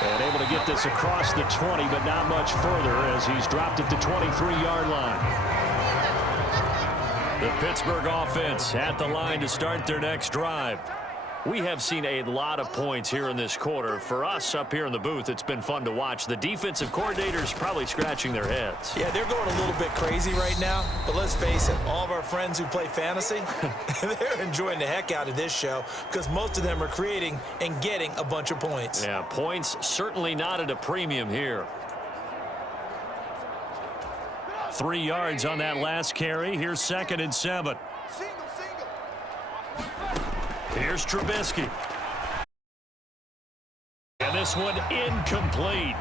And able to get this across the 20, but not much further as he's dropped at the 23-yard line. The Pittsburgh offense at the line to start their next drive. We have seen a lot of points here in this quarter. For us up here in the booth, it's been fun to watch. The defensive coordinators probably scratching their heads. Yeah, they're going a little bit crazy right now. But let's face it, all of our friends who play fantasy, they're enjoying the heck out of this show because most of them are creating and getting a bunch of points. Yeah, points certainly not at a premium here. 3 yards on that last carry. Here's 2nd and 7. Here's Trubisky. And this one incomplete.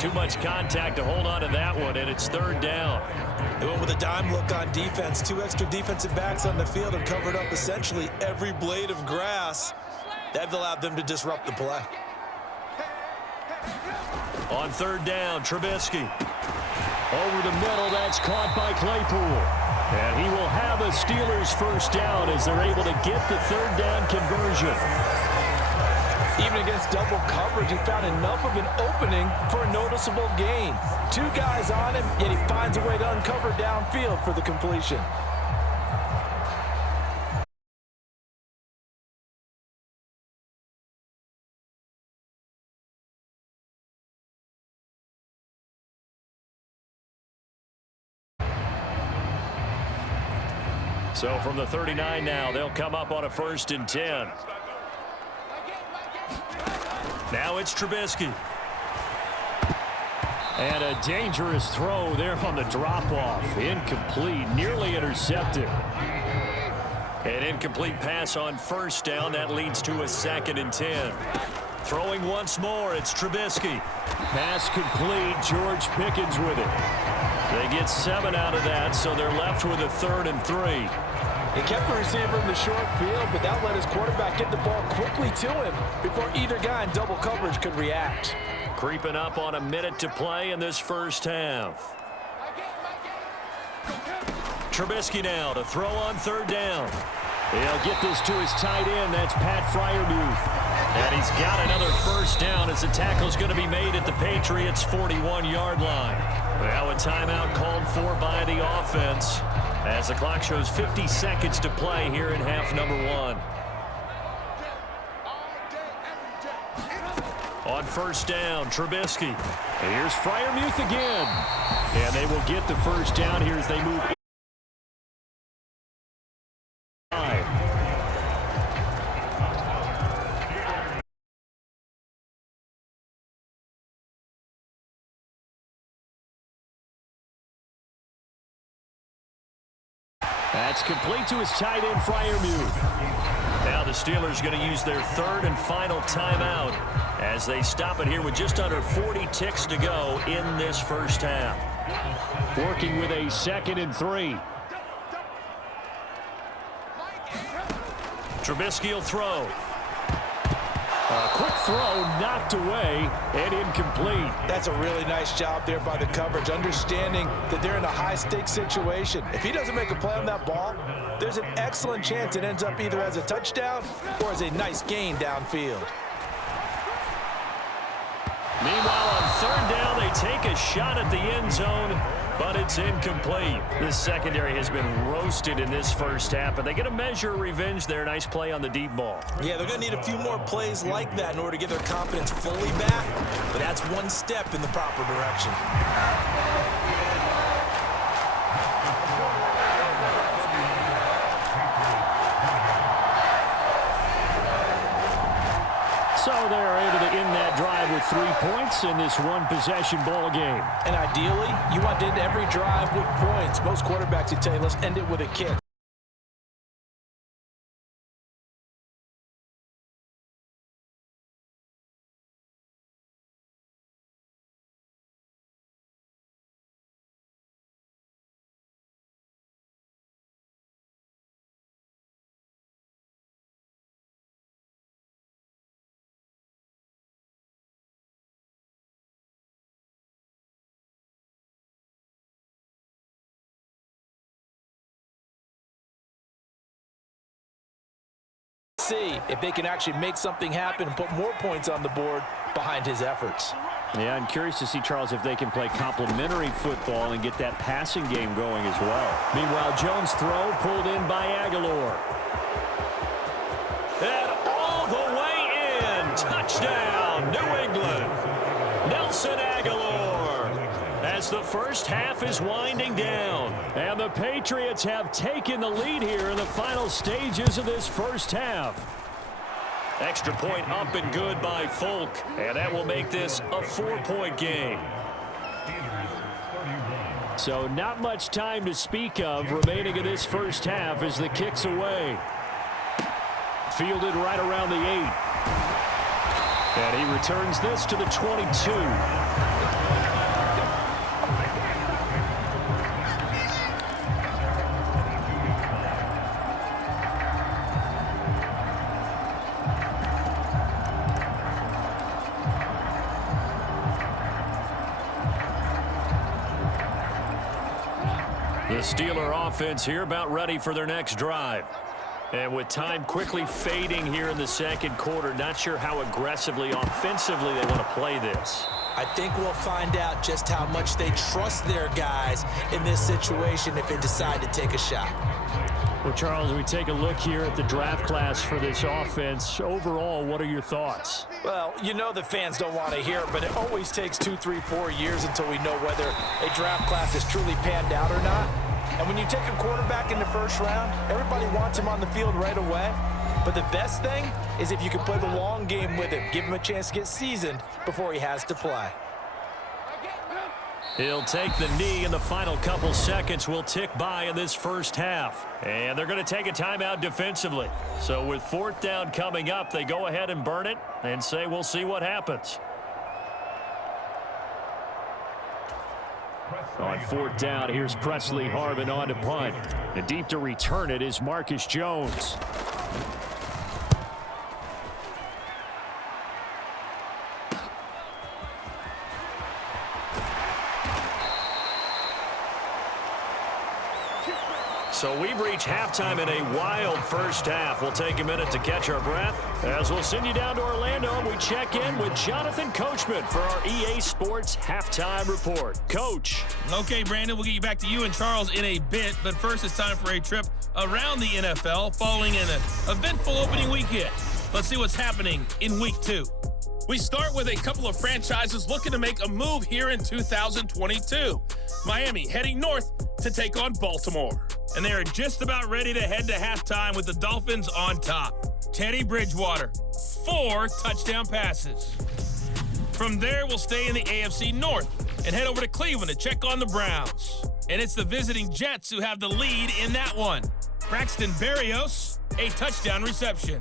Too much contact to hold on to that one, and it's 3rd down. They went with a dime look on defense. 2 extra defensive backs on the field and covered up essentially every blade of grass. That allowed them to disrupt the play. On 3rd down, Trubisky. Over the middle, that's caught by Claypool. And he will have a Steelers first down as they're able to get the 3rd down conversion. Even against double coverage, he found enough of an opening for a noticeable gain. 2 guys on him, yet he finds a way to uncover downfield for the completion. So from the 39 now, they'll come up on a 1st and 10. Now it's Trubisky. And a dangerous throw there on the drop-off. Incomplete, nearly intercepted. An incomplete pass on 1st down. That leads to a 2nd and 10. Throwing once more, it's Trubisky. Pass complete, George Pickens with it. They get 7 out of that, so they're left with a 3rd and 3. He kept the receiver in the short field, but that let his quarterback get the ball quickly to him before either guy in double coverage could react. Creeping up on a minute to play in this first half. Trubisky now to throw on 3rd down. He'll get this to his tight end. That's Pat Freiermuth. And he's got another first down as the tackle's going to be made at the Patriots' 41-yard line. Now a timeout called for by the offense as the clock shows 50 seconds to play here in half number 1. On 1st down, Trubisky. And here's Freiermuth again. And they will get the first down here as they move in. That's complete to his tight end, Freiermuth. Now the Steelers going to use their 3rd and final timeout as they stop it here with just under 40 ticks to go in this first half. Working with a 2nd and 3. Trubisky will throw. A quick throw knocked away and incomplete. That's a really nice job there by the coverage, understanding that they're in a high-stakes situation. If he doesn't make a play on that ball, there's an excellent chance it ends up either as a touchdown or as a nice gain downfield. Meanwhile, on 3rd down, they take a shot at the end zone, but it's incomplete. This secondary has been roasted in this first half, but they get a measure of revenge there. Nice play on the deep ball. Yeah, they're going to need a few more plays like that in order to get their confidence fully back, but that's one step in the proper direction. So they're able to end that drive with 3 points in this one-possession ball game. And ideally, you want to end every drive with points. Most quarterbacks would tell you, let's end it with a kick. See if they can actually make something happen and put more points on the board behind his efforts. Yeah, I'm curious to see, Charles, if they can play complementary football and get that passing game going as well. Meanwhile, Jones' throw pulled in by Aguilar. And all the way in. Touchdown, New England. Nelson Aguilar. As the first half is winding down. And the Patriots have taken the lead here in the final stages of this first half. Extra point up and good by Folk. And that will make this a 4-point game. So not much time to speak of remaining in this first half as the kick's away. Fielded right around the 8. And he returns this to the 22. The Steeler offense here about ready for their next drive. And with time quickly fading here in the second quarter, not sure how aggressively, offensively they want to play this. I think we'll find out just how much they trust their guys in this situation if they decide to take a shot. Well, Charles, we take a look here at the draft class for this offense. Overall, what are your thoughts? Well, you know the fans don't want to hear it, but it always takes 2, 3, 4 years until we know whether a draft class is truly panned out or not. And when you take a quarterback in the first round, everybody wants him on the field right away. But the best thing is if you can play the long game with him, give him a chance to get seasoned before he has to play. He'll take the knee, and the final couple seconds will tick by in this first half. And they're going to take a timeout defensively. So with 4th down coming up, they go ahead and burn it and say we'll see what happens. On 4th down, here's Presley Harvin on to punt. And deep to return it is Marcus Jones. So we've reached halftime in a wild first half. We'll take a minute to catch our breath as we'll send you down to Orlando and we check in with Jonathan Coachman for our EA Sports Halftime Report. Coach. Okay, Brandon, we'll get you back to you and Charles in a bit, but first it's time for a trip around the NFL following an eventful opening weekend. Let's see what's happening in Week 2. We start with a couple of franchises looking to make a move here in 2022. Miami heading north to take on Baltimore. And they are just about ready to head to halftime with the Dolphins on top. Teddy Bridgewater, 4 touchdown passes. From there, we'll stay in the AFC North and head over to Cleveland to check on the Browns. And it's the visiting Jets who have the lead in that one. Braxton Berrios, a touchdown reception.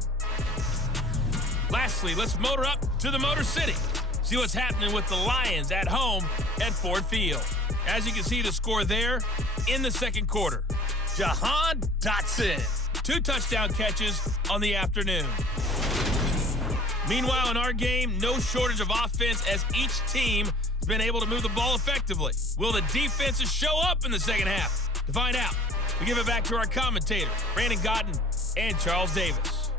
Lastly, let's motor up to the Motor City. See what's happening with the Lions at home at Ford Field. As you can see, the score there in the second quarter. Jahan Dotson, 2 touchdown catches on the afternoon. Meanwhile, in our game, no shortage of offense as each team has been able to move the ball effectively. Will the defenses show up in the second half? To find out, we give it back to our commentators, Brandon Gaudin and Charles Davis.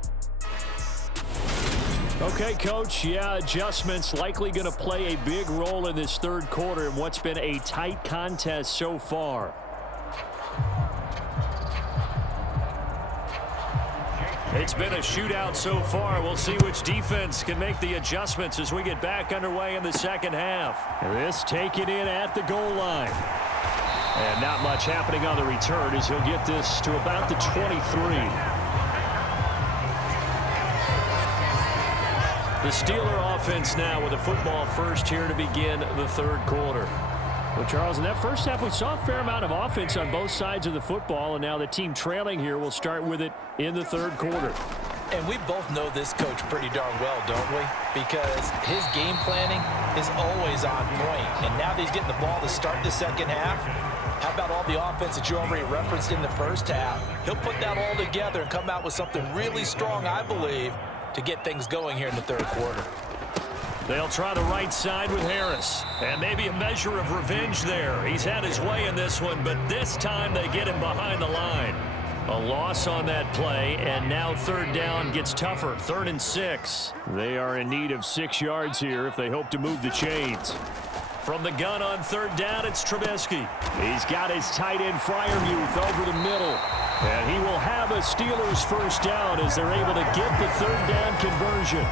Okay, Coach, adjustments likely going to play a big role in this third quarter in what's been a tight contest so far. It's been a shootout so far. We'll see which defense can make the adjustments as we get back underway in the second half. This taken in at the goal line. And not much happening on the return as he'll get this to about the 23. The Steeler offense now with a football first here to begin the third quarter. Well, Charles, in that first half, we saw a fair amount of offense on both sides of the football, and now the team trailing here will start with it in the third quarter. And we both know this coach pretty darn well, don't we? Because his game planning is always on point. And now that he's getting the ball to start the second half, how about all the offense that you already referenced in the first half? He'll put that all together and come out with something really strong, I believe, to get things going here in the third quarter. They'll try the right side with Harris. And maybe a measure of revenge there. He's had his way in this one, but this time they get him behind the line. A loss on that play, and now third down gets tougher. 3rd and 6. They are in need of 6 yards here if they hope to move the chains. From the gun on third down, it's Trubisky. He's got his tight end Freiermuth over the middle. And he will have a Steelers first down as they're able to get the third down conversion.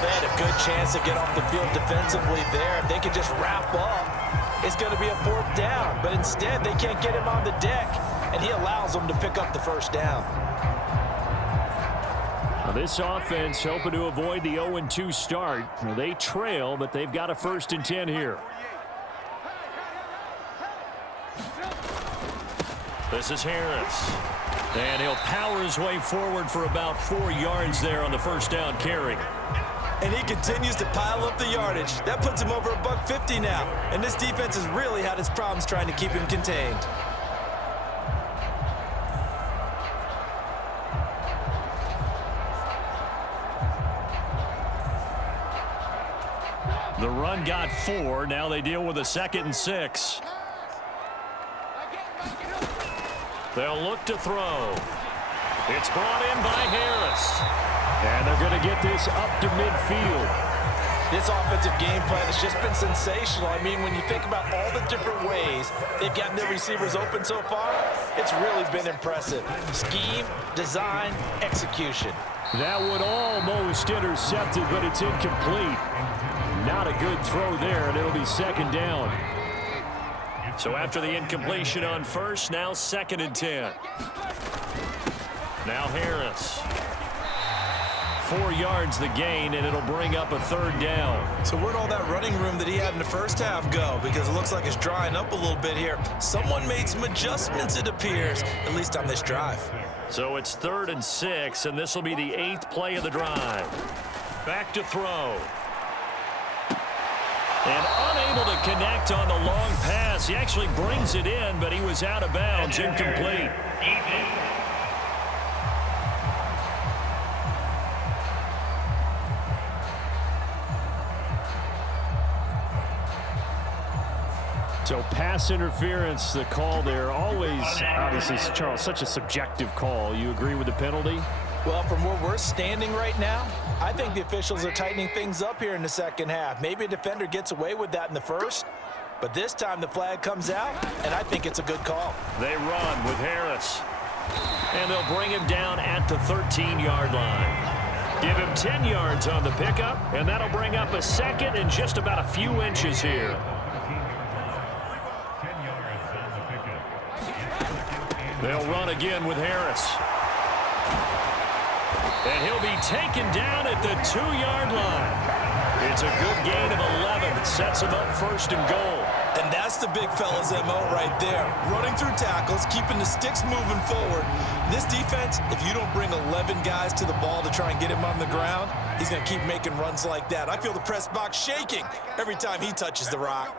They had a good chance to get off the field defensively there. If they could just wrap up, it's going to be a 4th down. But instead, they can't get him on the deck, and he allows them to pick up the first down. Now this offense hoping to avoid the 0-2 start. Now they trail, but they've got a 1st and 10 here. This is Harris. And he'll power his way forward for about 4 yards there on the first down carry. And he continues to pile up the yardage. That puts him over $150 now. And this defense has really had its problems trying to keep him contained. The run got 4. Now they deal with a 2nd and 6. They'll look to throw. It's brought in by Harris. And they're going to get this up to midfield. This offensive game plan has just been sensational. I mean, when you think about all the different ways they've gotten their receivers open so far, it's really been impressive. Scheme, design, execution. That would almost intercepted, but it's incomplete. Not a good throw there, and it'll be 2nd down. So after the incompletion on first, now 2nd and 10. Now Harris. 4 yards the gain, and it'll bring up a 3rd down. So where'd all that running room that he had in the first half go? Because it looks like it's drying up a little bit here. Someone made some adjustments, it appears, at least on this drive. So it's 3rd and 6, and this will be the 8th play of the drive. Back to throw. And unable to connect on the long pass. He actually brings it in, but he was out of bounds, incomplete. So pass interference, the call there. Always, obviously, Charles, such a subjective call. You agree with the penalty? Well, from where we're standing right now, I think the officials are tightening things up here in the second half. Maybe a defender gets away with that in the first, but this time the flag comes out, and I think it's a good call. They run with Harris, and they'll bring him down at the 13-yard line. Give him 10 yards on the pickup, and that'll bring up a 2nd and just about a few inches here. They'll run again with Harris. And he'll be taken down at the 2-yard line. It's a good gain of 11. It sets him up 1st and goal. And that's the big fella's MO right there. Running through tackles, keeping the sticks moving forward. This defense, if you don't bring 11 guys to the ball to try and get him on the ground, he's going to keep making runs like that. I feel the press box shaking every time he touches the rock.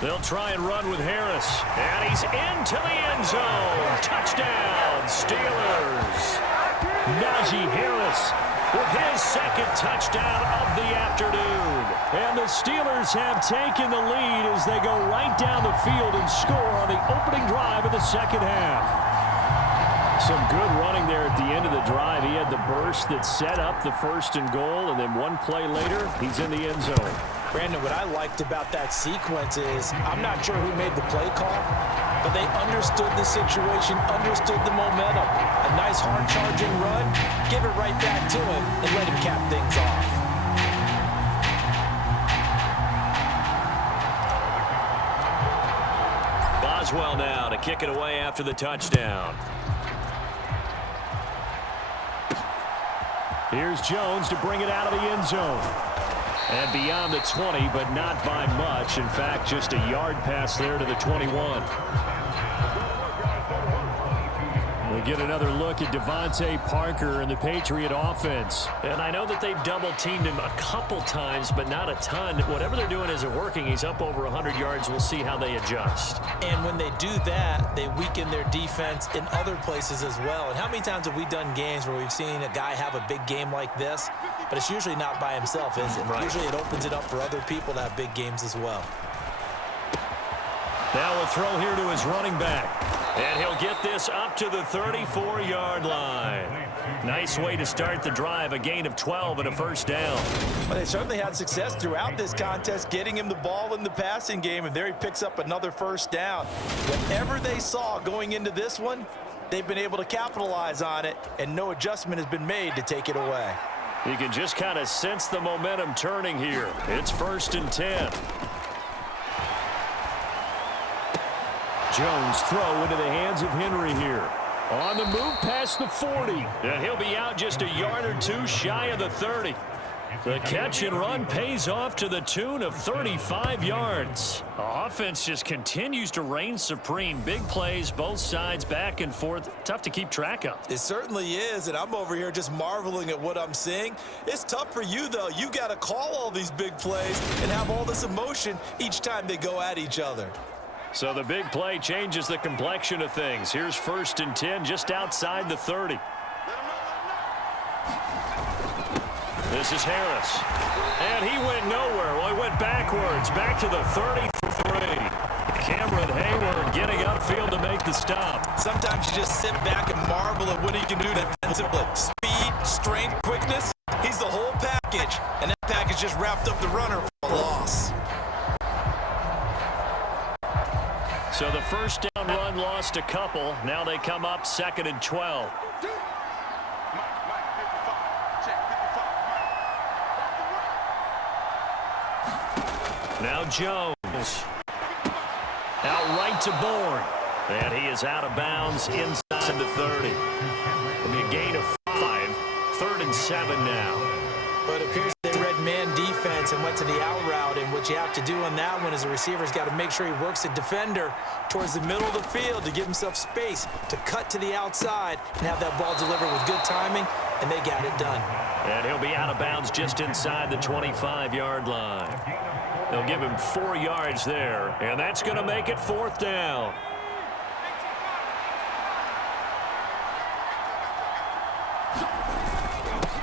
They'll try and run with Harris. And he's into the end zone. Touchdown, Steelers. Najee Harris with his 2nd touchdown of the afternoon. And the Steelers have taken the lead as they go right down the field and score on the opening drive of the second half. Some good running there at the end of the drive. He had the burst that set up the 1st and goal, and then one play later, he's in the end zone. Brandon, what I liked about that sequence is I'm not sure who made the play call, but they understood the situation, understood the momentum. A nice hard-charging run, give it right back to him, and let him cap things off. Boswell now to kick it away after the touchdown. Here's Jones to bring it out of the end zone. And beyond the 20, but not by much. In fact, just a yard pass there to the 21. We get another look at Devontae Parker and the Patriot offense. And I know that they've double-teamed him a couple times, but not a ton. Whatever they're doing isn't working. He's up over 100 yards. We'll see how they adjust. And when they do that, they weaken their defense in other places as well. And how many times have we done games where we've seen a guy have a big game like this, but it's usually not by himself, is it? Right. Usually it opens it up for other people to have big games as well. Now we'll throw here to his running back. And he'll get this up to the 34-yard line. Nice way to start the drive, a gain of 12 and a first down. Well, they certainly had success throughout this contest, getting him the ball in the passing game, and there he picks up another first down. Whatever they saw going into this one, they've been able to capitalize on it, and no adjustment has been made to take it away. You can just kind of sense the momentum turning here. It's 1st and 10. Jones throw into the hands of Henry here. On the move past the 40. And he'll be out just a yard or two shy of the 30. The catch and run pays off to the tune of 35 yards. The offense just continues to reign supreme. Big plays, both sides, back and forth. Tough to keep track of. It certainly is, and I'm over here just marveling at what I'm seeing. It's tough for you, though. You got to call all these big plays and have all this emotion each time they go at each other. So the big play changes the complexion of things. Here's 1st and 10 just outside the 30. This is Harris. And he went nowhere. Well, he went backwards. Back to the 33. Cameron Hayward getting upfield to make the stop. Sometimes you just sit back and marvel at what he can do defensively. Speed, strength, quickness. He's the whole package. And that package just wrapped up the runner for a loss. So the first down run lost a couple. Now they come up 2nd and 12. Now Jones. Out right to Bourne. And he is out of bounds inside the 30. It'll be a gain of 5. 3rd and 7 now. But it appears they read man defense and went to the out route, and what you have to do on that one is the receiver's got to make sure he works the defender towards the middle of the field to give himself space to cut to the outside and have that ball delivered with good timing, and they got it done. And he'll be out of bounds just inside the 25-yard line. They'll give him 4 yards there, and that's going to make it 4th down.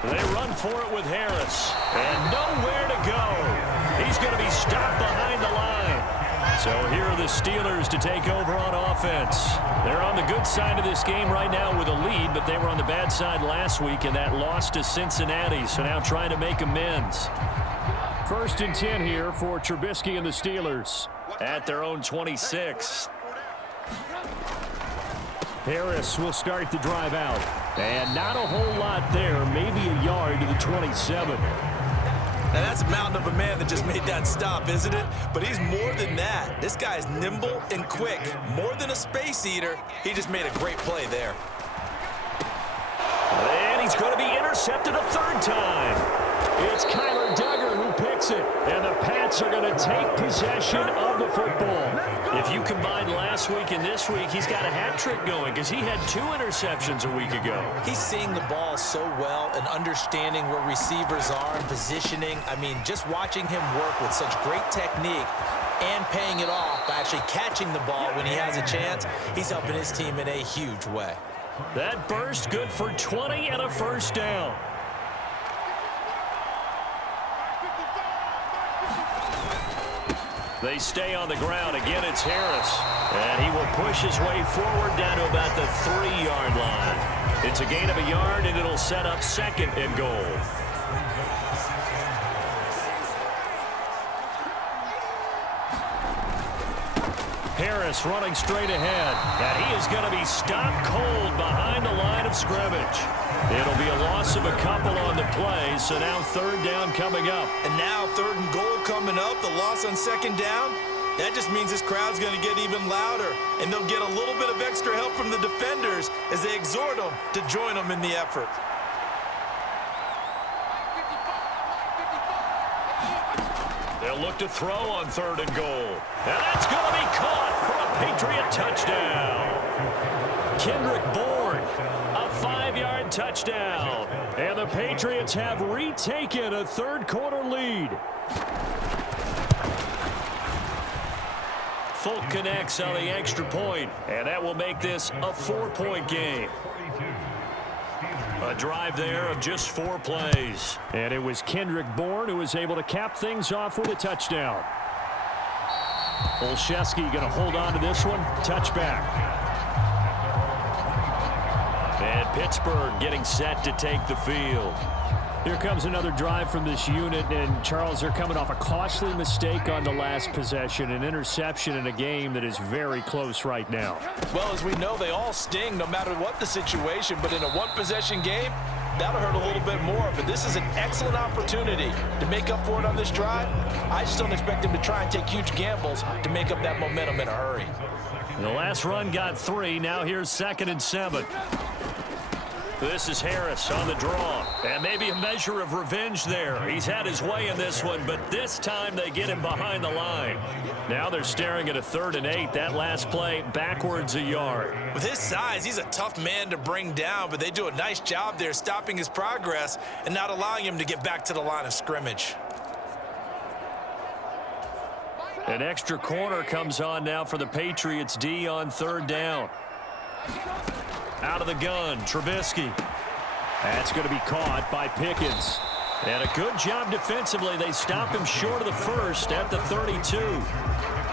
They run for it with Harris. And nowhere to go. He's going to be stopped behind the line. So here are the Steelers to take over on offense. They're on the good side of this game right now with a lead, but they were on the bad side last week in that loss to Cincinnati. So now trying to make amends. 1st and 10 here for Trubisky and the Steelers at their own 26. Harris will start the drive out. And not a whole lot there, maybe a yard to the 27. Now that's a mountain of a man that just made that stop, isn't it? But he's more than that. This guy's nimble and quick. More than a space eater, he just made a great play there. And he's going to be intercepted a 3rd time. It's Kyler Duggar who picks it. And the Pats are going to take possession of the football. If you combine last week and this week, he's got a hat trick going because he had 2 interceptions a week ago. He's seeing the ball so well and understanding where receivers are and positioning. I mean, just watching him work with such great technique and paying it off by actually catching the ball when he has a chance, he's helping his team in a huge way. That burst good for 20 and a first down. They stay on the ground. Again, it's Harris. And he will push his way forward down to about the 3-yard line. It's a gain of a yard, and it'll set up 2nd and goal. Harris running straight ahead. And he is going to be stopped cold behind the line of scrimmage. It'll be a loss of a couple on the play, so now 3rd down coming up. And now 3rd and goal coming up, the loss on 2nd down. That just means this crowd's going to get even louder, and they'll get a little bit of extra help from the defenders as they exhort them to join them in the effort. They'll look to throw on 3rd and goal. And that's going to be caught for a Patriot touchdown. Kendrick Bourne, a 5-yard touchdown. And the Patriots have retaken a 3rd quarter lead. Folk connects on the extra point, and that will make this a 4-point game. A drive there of just 4 plays. And it was Kendrick Bourne who was able to cap things off with a touchdown. Olszewski going to hold on to this one. Touchback. And Pittsburgh getting set to take the field. Here comes another drive from this unit, and Charles, they're coming off a costly mistake on the last possession, an interception in a game that is very close right now. Well, as we know, they all sting no matter what the situation, but in a one-possession game, that'll hurt a little bit more. But this is an excellent opportunity to make up for it on this drive. I just don't expect them to try and take huge gambles to make up that momentum in a hurry. The last run got 3. Now here's 2nd and 7. This is Harris on the draw, and maybe a measure of revenge there. He's had his way in this one, but this time they get him behind the line. Now they're staring at a 3rd and 8. That last play backwards a yard. With his size, he's a tough man to bring down, but they do a nice job there stopping his progress and not allowing him to get back to the line of scrimmage. An extra corner comes on now for the Patriots D on 3rd down. Out of the gun, Trubisky. That's going to be caught by Pickens. And a good job defensively. They stop him short of the 1st at the 32.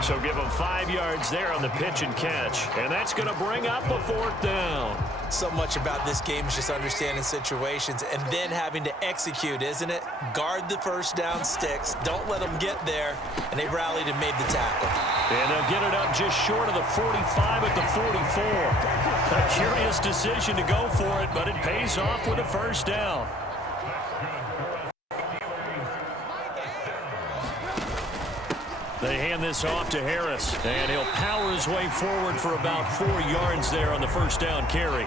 So give him 5 yards there on the pitch and catch. And that's going to bring up a 4th down. So much about this game is just understanding situations and then having to execute, isn't it? Guard the first down sticks. Don't let them get there. And they rallied and made the tackle. And they'll get it up just short of the 45 at the 44. A curious decision to go for it, but it pays off with a 1st down. They hand this off to Harris, and he'll power his way forward for about 4 yards there on the 1st down carry.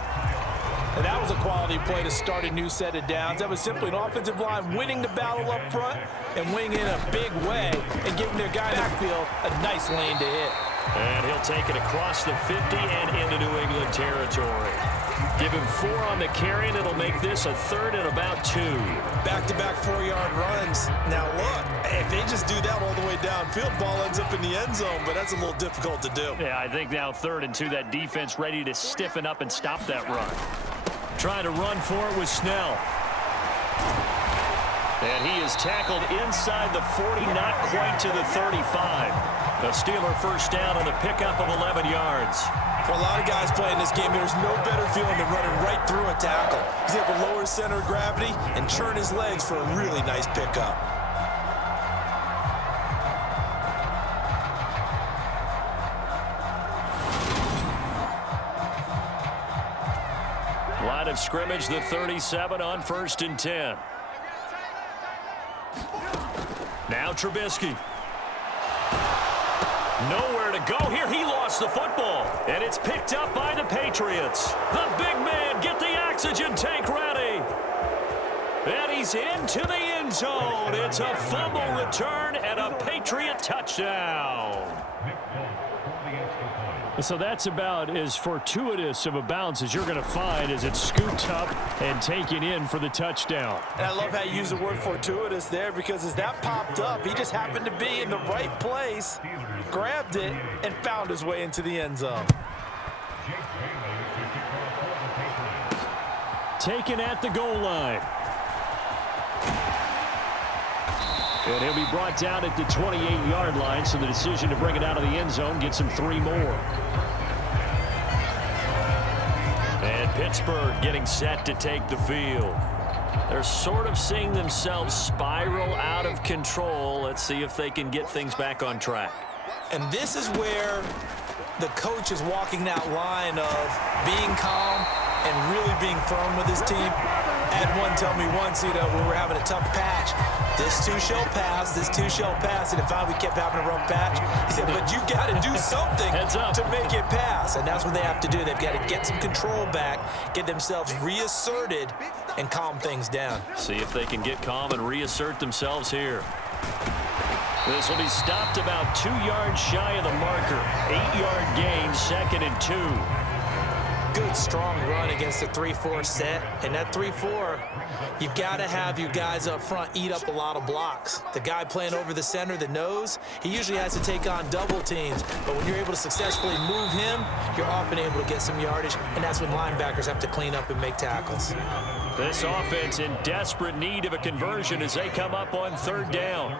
And that was a quality play to start a new set of downs. That was simply an offensive line winning the battle up front and winning in a big way and giving their guy in the backfield a nice lane to hit. And he'll take it across the 50 and into New England territory. Give him 4 on the carry, and it'll make this a 3rd and about 2. Back-to-back 4-yard runs. Now, look, if they just do that all the way downfield, ball ends up in the end zone, but that's a little difficult to do. Yeah, I think now 3rd and 2, that defense ready to stiffen up and stop that run. Trying to run for it with Snell. And he is tackled inside the 40, not quite to the 35. The Steeler 1st down on the pickup of 11 yards. For a lot of guys playing this game, there's no better feeling than running right through a tackle. He's able to lower his center of gravity and churn his legs for a really nice pickup. Line of scrimmage, the 37 on 1st and 10. Now Trubisky. Nowhere to go here. He lost the football. And it's picked up by the Patriots. The big man, get the oxygen tank ready. And he's into the end zone. It's a fumble return and a Patriot touchdown. So that's about as fortuitous of a bounce as you're going to find as it's scooped up and taken in for the touchdown. And I love how you use the word fortuitous there, because as that popped up, he just happened to be in the right place, grabbed it, and found his way into the end zone. Taken at the goal line. And he'll be brought down at the 28-yard line, so the decision to bring it out of the end zone gets him 3 more. And Pittsburgh getting set to take the field. They're sort of seeing themselves spiral out of control. Let's see if they can get things back on track. And this is where the coach is walking that line of being calm and really being firm with his team. I had one tell me once, when we were having a tough patch, this too shall pass, this too shall pass, and if we kept having a rough patch, he said, but you got to do something to make it pass, and that's what they have to do. They've got to get some control back, get themselves reasserted, and calm things down. See if they can get calm and reassert themselves here. This will be stopped about 2 yards shy of the marker. 8-yard gain, 2nd and 2. Good, strong run against the 3-4 set. And that 3-4, you've got to have your guys up front eat up a lot of blocks. The guy playing over the center, the nose, he usually has to take on double teams. But when you're able to successfully move him, you're often able to get some yardage. And that's when linebackers have to clean up and make tackles. This offense in desperate need of a conversion as they come up on 3rd down.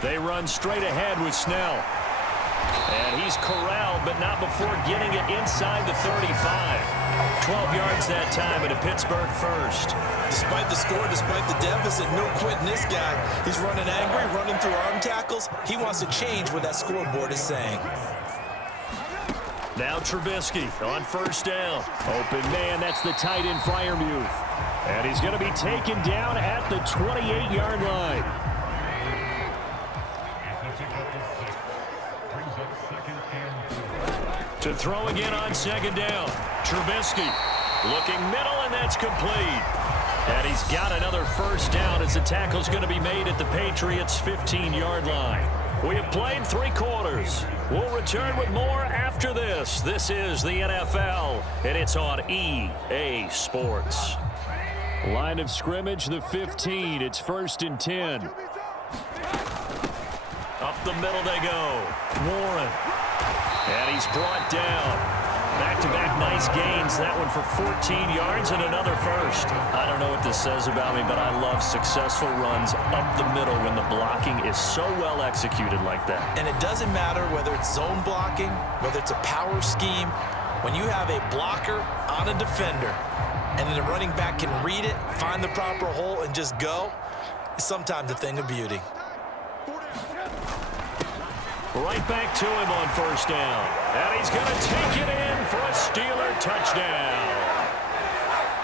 They run straight ahead with Snell. And he's corralled, but not before getting it inside the 35. 12 yards that time and a Pittsburgh first. Despite the score, despite the deficit, no quitting this guy. He's running angry, running through arm tackles. He wants to change what that scoreboard is saying. Now Trubisky on 1st down. Open man, that's the tight end Freiermuth. And he's going to be taken down at the 28-yard line. To throw again on 2nd down. Trubisky looking middle, and that's complete. And he's got another 1st down as the tackle's going to be made at the Patriots' 15-yard line. We have played 3 quarters. We'll return with more after this. This is the NFL, and it's on EA Sports. Line of scrimmage, the 15. It's 1st and 10. Up the middle they go. Warren. And he's brought down. Back-to-back nice gains. That one for 14 yards and another first. I don't know what this says about me, but I love successful runs up the middle when the blocking is so well executed like that. And it doesn't matter whether it's zone blocking, whether it's a power scheme. When you have a blocker on a defender and then the running back can read it, find the proper hole, and just go, it's sometimes a thing of beauty. Right back to him on 1st down. And he's going to take it in for a Steeler touchdown.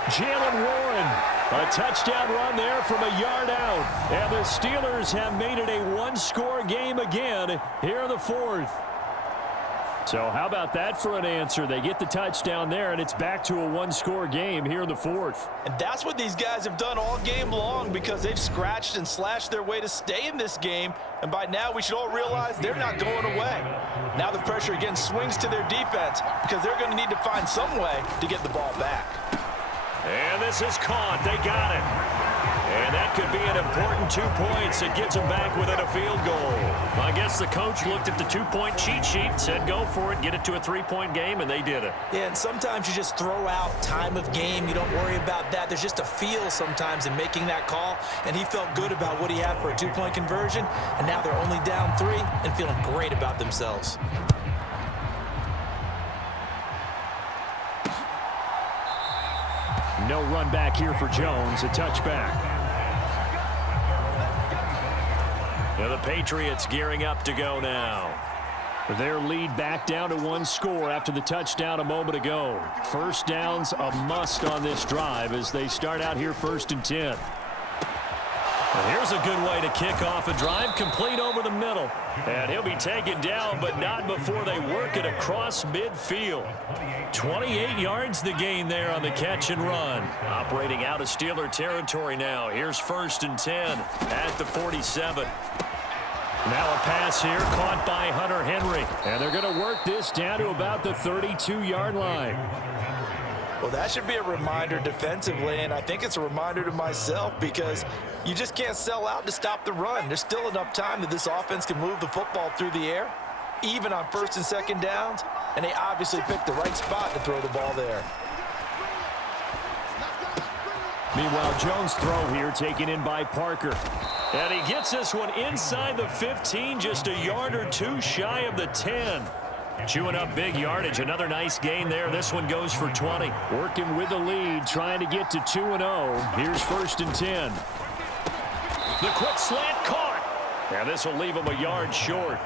Jaylen Warren, a touchdown run there from a yard out. And the Steelers have made it a 1-score game again here in the 4th. So how about that for an answer? They get the touchdown there, and it's back to a 1-score game here in the 4th. And that's what these guys have done all game long because they've scratched and slashed their way to stay in this game. And by now, we should all realize they're not going away. Now the pressure again swings to their defense because they're going to need to find some way to get the ball back. And this is caught. They got it. And that could be an important 2 points. It gets them back within a field goal. I guess the coach looked at the 2-point cheat sheet, said go for it, get it to a 3-point game, and they did it. Yeah, and sometimes you just throw out time of game. You don't worry about that. There's just a feel sometimes in making that call, and he felt good about what he had for a 2-point conversion, and now they're only down 3 and feeling great about themselves. No run back here for Jones, a touchback. Now the Patriots gearing up to go now. Their lead back down to 1 score after the touchdown a moment ago. 1st down's a must on this drive as they start out here 1st and 10. And here's a good way to kick off a drive, complete over the middle. And he'll be taken down, but not before they work it across midfield. 28 yards the gain there on the catch and run. Operating out of Steeler territory now. Here's 1st and 10 at the 47. Now a pass here caught by Hunter Henry. And they're going to work this down to about the 32-yard line. Well, that should be a reminder defensively, and I think it's a reminder to myself because you just can't sell out to stop the run. There's still enough time that this offense can move the football through the air, even on 1st and 2nd downs, and they obviously picked the right spot to throw the ball there. Meanwhile, Jones' throw here taken in by Parker. And he gets this one inside the 15, just a yard or 2 shy of the 10. Chewing up big yardage. Another nice gain there. This one goes for 20. Working with the lead, trying to get to 2-0. Here's 1st and 10. The quick slant caught. And this will leave him a yard short.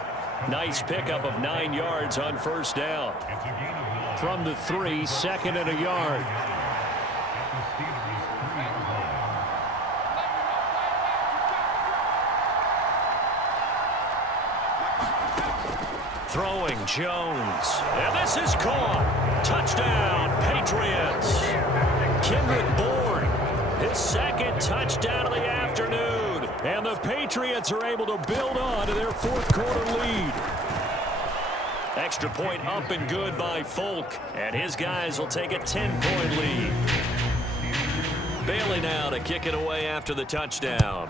Nice pickup of 9 yards on 1st down. From the 3, 2nd and a yard. Throwing Jones. And this is caught. Touchdown, Patriots. Kendrick Bourne, his 2nd touchdown of the afternoon. And the Patriots are able to build on to their fourth quarter lead. Extra point up and good by Folk. And his guys will take a 10-point lead. Bailey now to kick it away after the touchdown.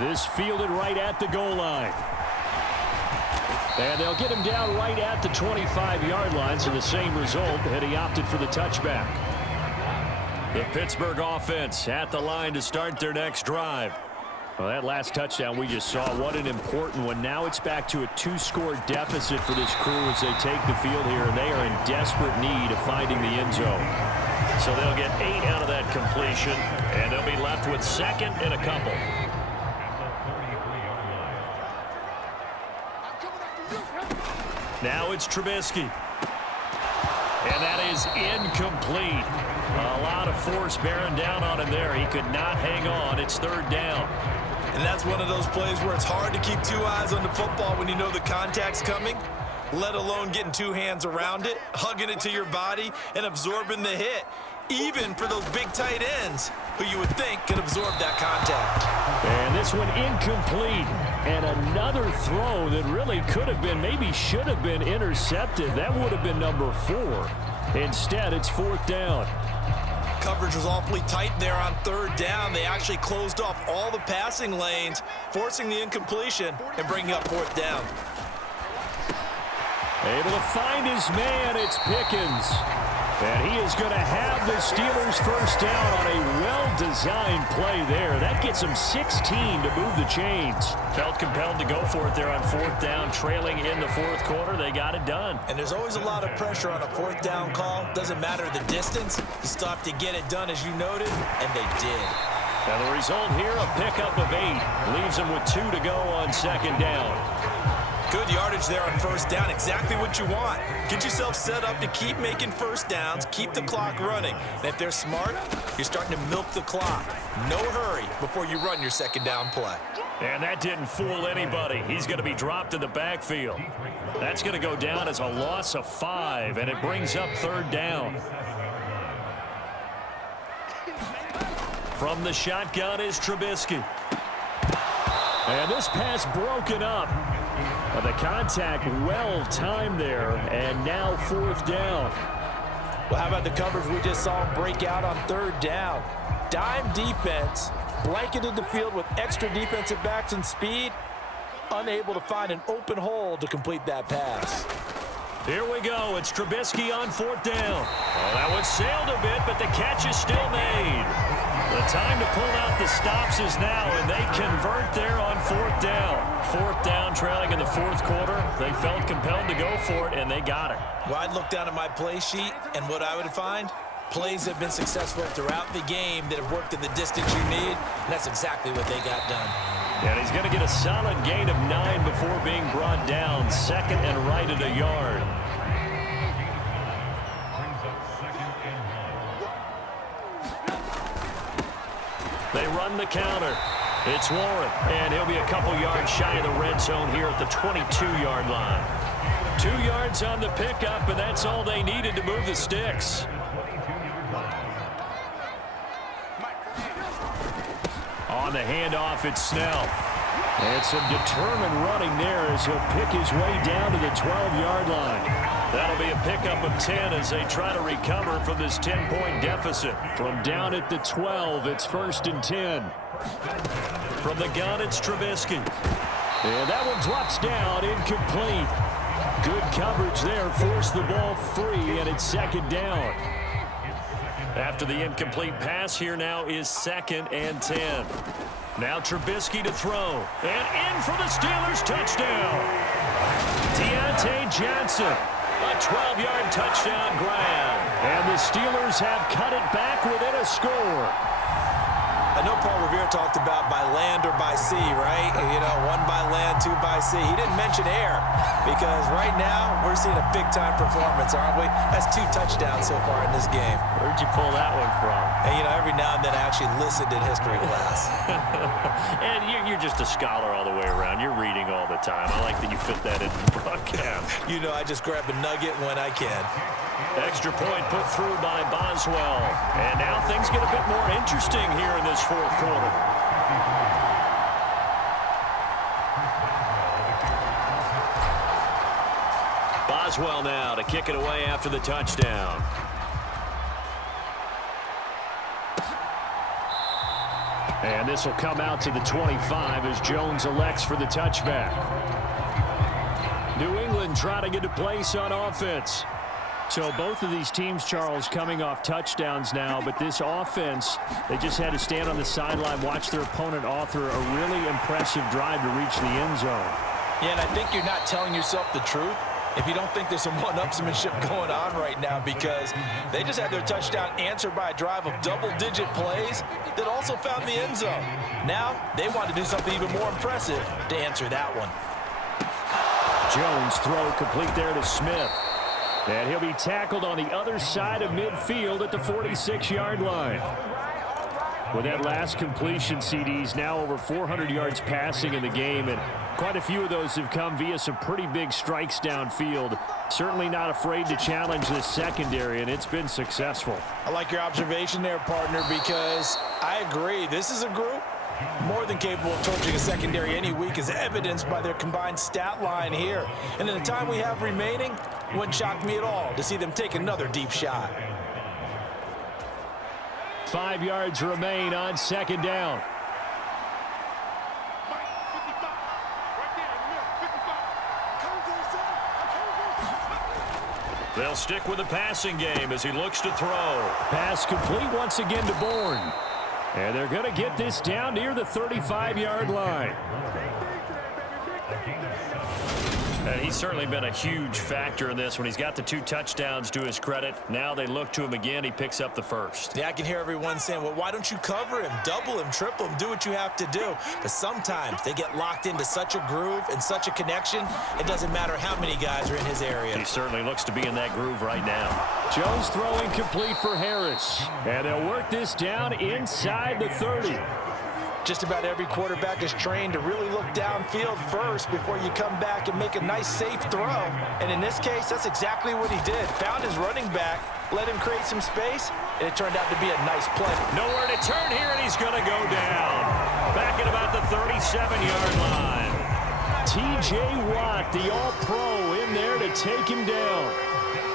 This fielded right at the goal line. And they'll get him down right at the 25-yard line, so the same result had he opted for the touchback. The Pittsburgh offense at the line to start their next drive. Well, that last touchdown we just saw, what an important one. Now it's back to a 2-score deficit for this crew as they take the field here, and they are in desperate need of finding the end zone. So they'll get 8 out of that completion, and they'll be left with second and a couple. Now it's Trubisky. And that is incomplete. A lot of force bearing down on him there. He could not hang on. It's third down. And that's one of those plays where it's hard to keep 2 eyes on the football when you know the contact's coming, let alone getting 2 hands around it, hugging it to your body, and absorbing the hit, even for those big tight ends who you would think could absorb that contact. And this one incomplete. And another throw that really could have been, maybe should have been intercepted. That would have been number 4. Instead, it's fourth down. Coverage was awfully tight there on third down. They actually closed off all the passing lanes, forcing the incompletion and bringing up fourth down. Able to find his man, it's Pickens. And he is going to have the Steelers first down on a well-designed play there. That gets them 16 to move the chains. Felt compelled to go for it there on fourth down, trailing in the fourth quarter. They got it done. And there's always a lot of pressure on a fourth down call. Doesn't matter the distance. You stop to get it done, as you noted, and they did. Now the result here, a pickup of 8. Leaves them with 2 to go on second down. Good yardage there on first down. Exactly what you want. Get yourself set up to keep making first downs, keep the clock running. And if they're smart, you're starting to milk the clock. No hurry before you run your second down play. And that didn't fool anybody. He's going to be dropped in the backfield. That's going to go down as a loss of 5, and it brings up third down. From the shotgun is Trubisky. And this pass broken up. The contact well-timed there, and now fourth down. Well, how about the coverage we just saw him break out on third down? Dime defense, blanketed the field with extra defensive backs and speed, unable to find an open hole to complete that pass. Here we go. It's Trubisky on fourth down. Oh, that one sailed a bit, but the catch is still made. The time to pull out the stops is now, and they convert there on fourth down. Fourth down, trailing in the fourth quarter. They felt compelled to go for it, and they got it. Well, I'd look down at my play sheet, and what I would find, plays have been successful throughout the game that have worked in the distance you need, and that's exactly what they got done. And he's going to get a solid gain of 9 before being brought down. Second and right at a yard. They run the counter. It's Warren, and he'll be a couple yards shy of the red zone here at the 22-yard line. 2 yards on the pickup, and that's all they needed to move the sticks. On the handoff, it's Snell. And some determined running there as he'll pick his way down to the 12-yard line. That'll be a pickup of 10 as they try to recover from this 10-point deficit. From down at the 12, it's first and 10. From the gun, it's Trubisky. And that one drops down, incomplete. Good coverage there, forced the ball free, and it's second down. After the incomplete pass, here now is second and 10. Now Trubisky to throw. And in for the Steelers, touchdown. Deontay Johnson, a 12-yard touchdown grab. And the Steelers have cut it back within a score. I know Paul Revere talked about by land or by sea, right? You know, one by land, two by sea. He didn't mention air because right now we're seeing a big-time performance, aren't we? That's 2 touchdowns so far in this game. Where'd you pull that one from? And, you know, every now and then I actually listened in history class. And you're just a scholar all the way around. You're reading all the time. I like that you fit that in the broadcast. You know, I just grab a nugget when I can. Extra point put through by Boswell. And now things get a bit more interesting here in this fourth quarter. Boswell now to kick it away after the touchdown. And this will come out to the 25 as Jones elects for the touchback. New England trying to get a place on offense. So both of these teams, Charles, coming off touchdowns now, but this offense, they just had to stand on the sideline, watch their opponent author a really impressive drive to reach the end zone. Yeah, and I think you're not telling yourself the truth if you don't think there's some one-upsmanship going on right now, because they just had their touchdown answered by a drive of double-digit plays that also found the end zone. Now they want to do something even more impressive to answer that one. Jones throw complete there to Smith. And he'll be tackled on the other side of midfield at the 46-yard line. With that last completion, CD's now over 400 yards passing in the game, and quite a few of those have come via some pretty big strikes downfield. Certainly not afraid to challenge this secondary, and it's been successful. I like your observation there, partner, because I agree. This is a group more than capable of torching a secondary any week, as evidenced by their combined stat line here. And in the time we have remaining, it wouldn't shock me at all to see them take another deep shot. 5 yards remain on second down. They'll stick with the passing game as he looks to throw. Pass complete once again to Bourne. And they're going to get this down near the 35-yard line. And he's certainly been a huge factor in this when he's got the 2 touchdowns to his credit. Now they look to him again. He picks up the first. Yeah, I can hear everyone saying, well, why don't you cover him, double him, triple him, do what you have to do. But sometimes they get locked into such a groove and such a connection, it doesn't matter how many guys are in his area. He certainly looks to be in that groove right now. Jones throwing complete for Harris. And they'll work this down inside the 30. Just about every quarterback is trained to really look downfield first before you come back and make a nice, safe throw. And in this case, that's exactly what he did. Found his running back, let him create some space, and it turned out to be a nice play. Nowhere to turn here, and he's going to go down. Back at about the 37-yard line. T.J. Watt, the all-pro, in there to take him down.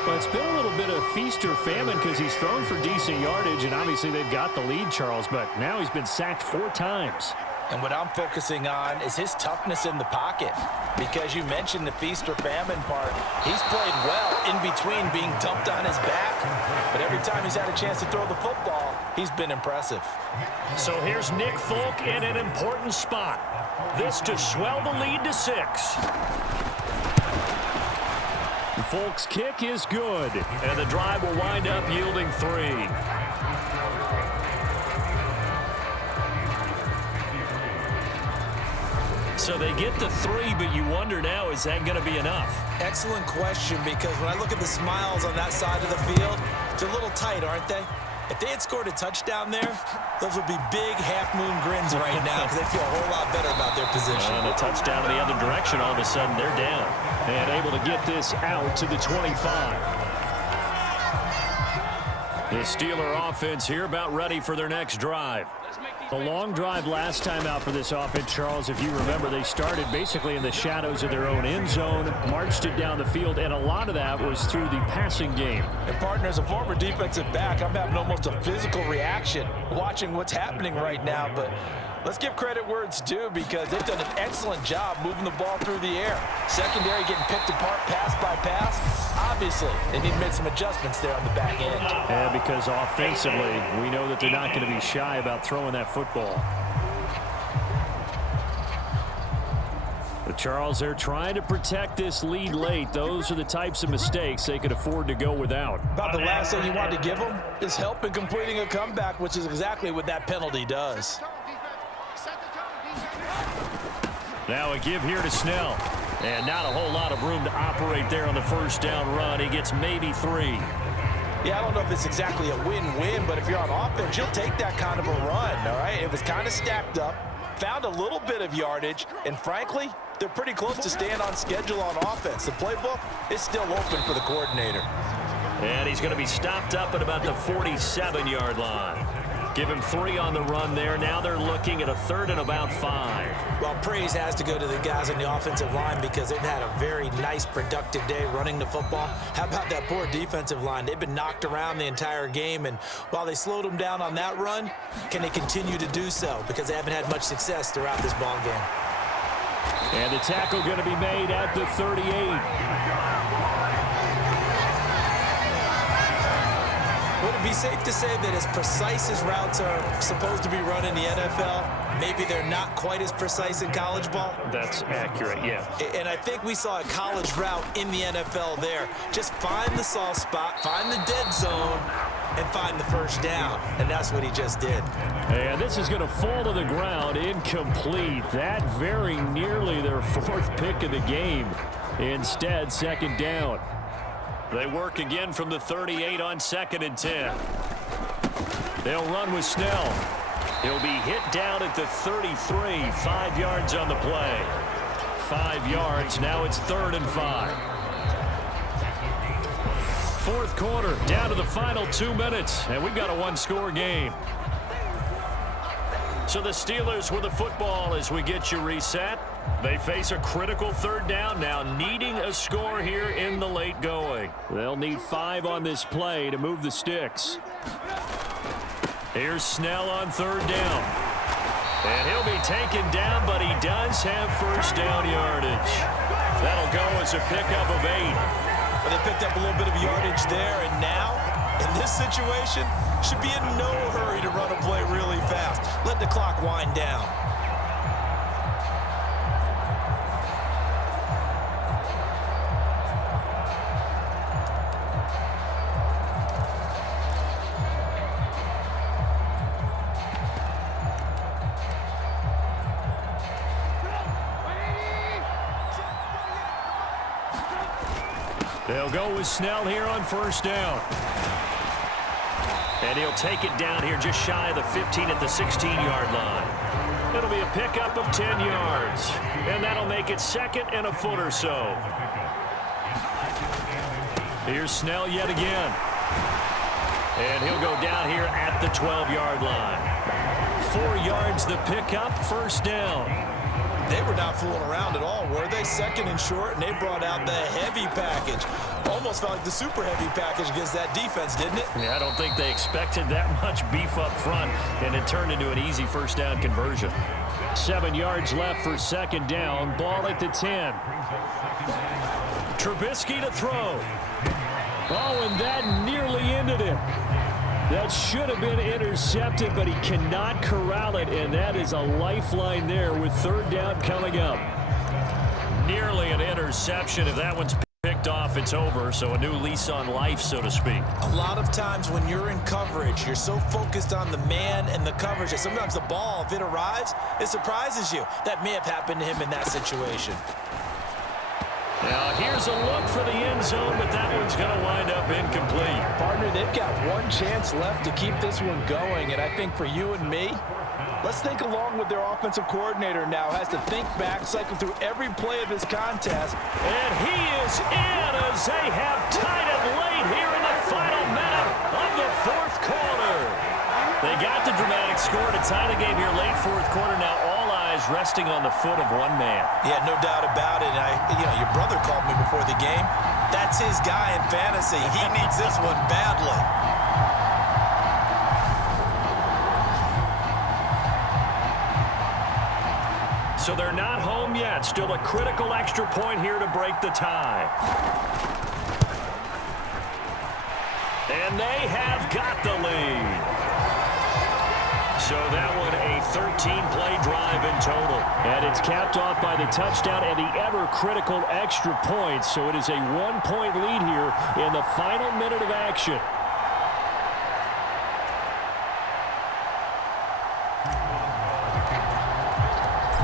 Well, it's been a little bit of feast or famine because he's thrown for decent yardage, and obviously they've got the lead, Charles, but now he's been sacked 4 times. And what I'm focusing on is his toughness in the pocket, because you mentioned the feast or famine part. He's played well in between being dumped on his back, but every time he's had a chance to throw the football, he's been impressive. So here's Nick Folk in an important spot. This to swell the lead to 6. Folk's kick is good, and the drive will wind up yielding 3. So they get to 3, but you wonder now, is that going to be enough? Excellent question, because when I look at the smiles on that side of the field, they're a little tight, aren't they? If they had scored a touchdown there, those would be big half-moon grins right now because they feel a whole lot better about their position. And a touchdown in the other direction, all of a sudden they're down. And able to get this out to the 25. The Steeler offense here about ready for their next drive. The long drive last time out for this offense, Charles, if you remember, they started basically in the shadows of their own end zone, marched it down the field, and a lot of that was through the passing game. And partner, as a former defensive back, I'm having almost a physical reaction watching what's happening right now, but let's give credit where it's due, because they've done an excellent job moving the ball through the air. Secondary getting picked apart pass by pass. Obviously, they need to make some adjustmts there on the back end. Yeah, because offensively, we know that they're not going to be shy about throwing that football. But Charles, they're trying to protect this lead late. Those are the types of mistakes they could afford to go without. About the last thing you want to give them is help in completing a comeback, which is exactly what that penalty does. Now a give here to Snell. And not a whole lot of room to operate there on the first down run. He gets maybe 3. Yeah, I don't know if it's exactly a win-win, but if you're on offense, you'll take that kind of a run, all right? It was kind of stacked up, found a little bit of yardage, and frankly, they're pretty close to staying on schedule on offense. The playbook is still open for the coordinator. And he's going to be stopped up at about the 47-yard line. Give him 3 on the run there. Now they're looking at a 3rd and about 5. Well, praise has to go to the guys on the offensive line because they've had a very nice, productive day running the football. How about that poor defensive line? They've been knocked around the entire game, and while they slowed them down on that run, can they continue to do so? Because they haven't had much success throughout this ball game. And the tackle going to be made at the 38. Would it be safe to say that as precise as routes are supposed to be run in the NFL, maybe they're not quite as precise in college ball? That's accurate, yeah. And I think we saw a college route in the NFL there. Just find the soft spot, find the dead zone, and find the first down. And that's what he just did. And this is going to fall to the ground, incomplete. That very nearly their 4th pick of the game. Instead, 2nd down. They work again from the 38 on 2nd and 10. They'll run with Snell. He'll be hit down at the 33. 5 yards on the play. 5 yards. Now it's 3rd and 5. 4th quarter, down to the final 2 minutes, and we've got a 1-score game. So the Steelers with the football as we get you reset. They face a critical 3rd down now, needing a score here in the late going. They'll need 5 on this play to move the sticks. Here's Snell on 3rd down. And he'll be taken down, but he does have first down yardage. That'll go as a pickup of 8. Well, they picked up a little bit of yardage there, and now, in this situation, should be in no hurry to run a play really fast. Let the clock wind down. They'll go with Snell here on first down. And he'll take it down here just shy of the 15 at the 16-yard line. It'll be a pickup of 10 yards. And that'll make it 2nd and a foot or so. Here's Snell yet again. And he'll go down here at the 12-yard line. 4 yards the pickup, first down. They were not fooling around at all, were they? 2nd and short, and they brought out the heavy package. Almost felt like the super heavy package against that defense, didn't it? Yeah, I don't think they expected that much beef up front, and it turned into an easy first down conversion. 7 yards left for 2nd down. Ball at the 10. Trubisky to throw. Oh, and that nearly ended it. That should have been intercepted, but he cannot corral it, and that is a lifeline there with 3rd down coming up. Nearly an interception. If that one's picked off, it's over, so a new lease on life, so to speak. A lot of times when you're in coverage, you're so focused on the man and the coverage that sometimes the ball, if it arrives, it surprises you. That may have happened to him in that situation. Now, here's a look for the end zone, but that one's going to wind up incomplete. Partner, they've got one chance left to keep this one going, and I think for you and me, let's think along with their offensive coordinator now. Has to think back, cycle through every play of this contest. And he is in as they have tied it late here in the final minute of the 4th quarter. They got the dramatic score to tie the game here late 4th quarter. Now all eyes resting on the foot of one man. Yeah, no doubt about it. Your brother called me before the game. That's his guy in fantasy. He needs this one badly. So they're not home yet. Still a critical extra point here to break the tie. And they have got the lead. So that one a 13-play drive in total. And it's capped off by the touchdown and the ever-critical extra points. So it is a 1-point lead here in the final minute of action.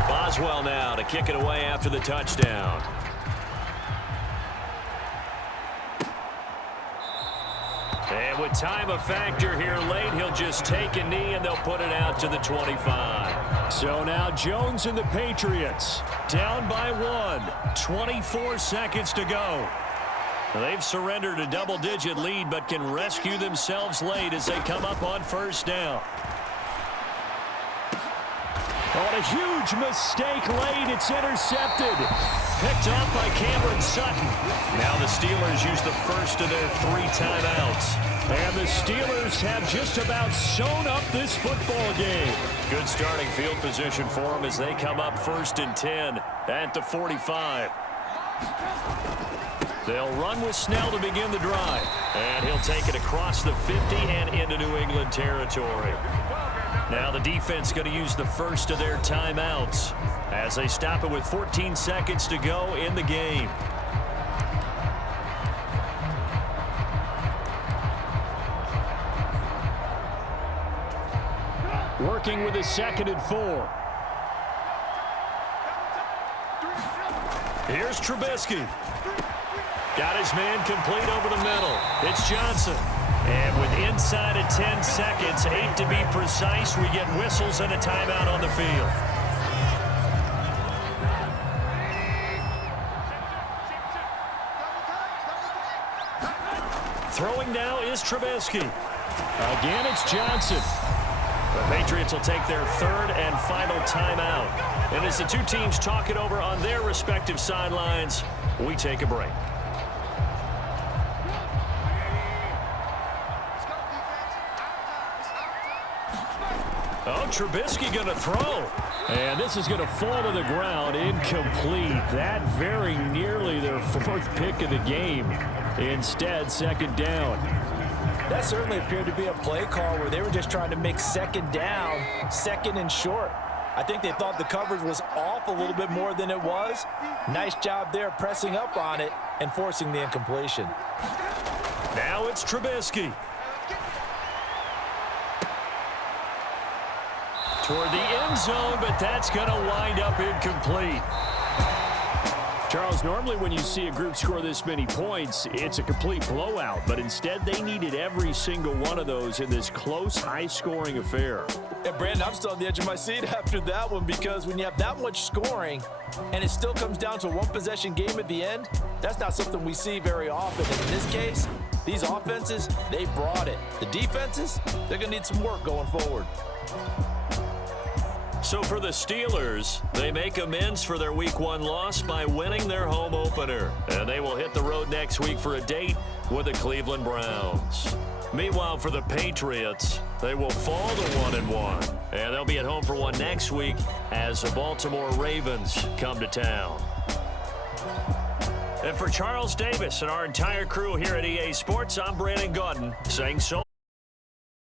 Boswell now to kick it away after the touchdown. And with time a factor here late, he'll just take a knee and they'll put it out to the 25. So now Jones and the Patriots down by 1. 24 seconds to go. They've surrendered a double-digit lead but can rescue themselves late as they come up on first down. On a huge mistake late, it's intercepted. Picked up by Cameron Sutton. Now the Steelers use the first of their 3 timeouts. And the Steelers have just about sewn up this football game. Good starting field position for them as they come up 1st and 10 at the 45. They'll run with Snell to begin the drive. And he'll take it across the 50 and into New England territory. Now the defense going to use the first of their timeouts as they stop it with 14 seconds to go in the game. Working with a 2nd and 4. Here's Trubisky. Got his man complete over the middle. It's Johnson. And with inside of 10 seconds, 8 to be precise, we get whistles and a timeout on the field. Throwing now is Trubisky. Again, it's Johnson. The Patriots will take their 3rd and final timeout. And as the two teams talk it over on their respective sidelines, we take a break. Oh, Trubisky going to throw. And this is going to fall to the ground, incomplete. That very nearly their 4th pick of the game. Instead, 2nd down. That certainly appeared to be a play call where they were just trying to make 2nd down, 2nd and short. I think they thought the coverage was off a little bit more than it was. Nice job there pressing up on it and forcing the incompletion. Now it's Trubisky. Toward the end zone, but that's going to wind up incomplete. Charles, normally when you see a group score this many points, it's a complete blowout. But instead, they needed every single one of those in this close, high-scoring affair. And Brandon, I'm still on the edge of my seat after that one because when you have that much scoring and it still comes down to a one-possession game at the end, that's not something we see very often. And in this case, these offenses, they brought it. The defenses, they're going to need some work going forward. So for the Steelers, they make amends for their Week 1 loss by winning their home opener. And they will hit the road next week for a date with the Cleveland Browns. Meanwhile, for the Patriots, they will fall to 1-1. And they'll be at home for one next week as the Baltimore Ravens come to town. And for Charles Davis and our entire crew here at EA Sports, I'm Brandon Gaudin saying so.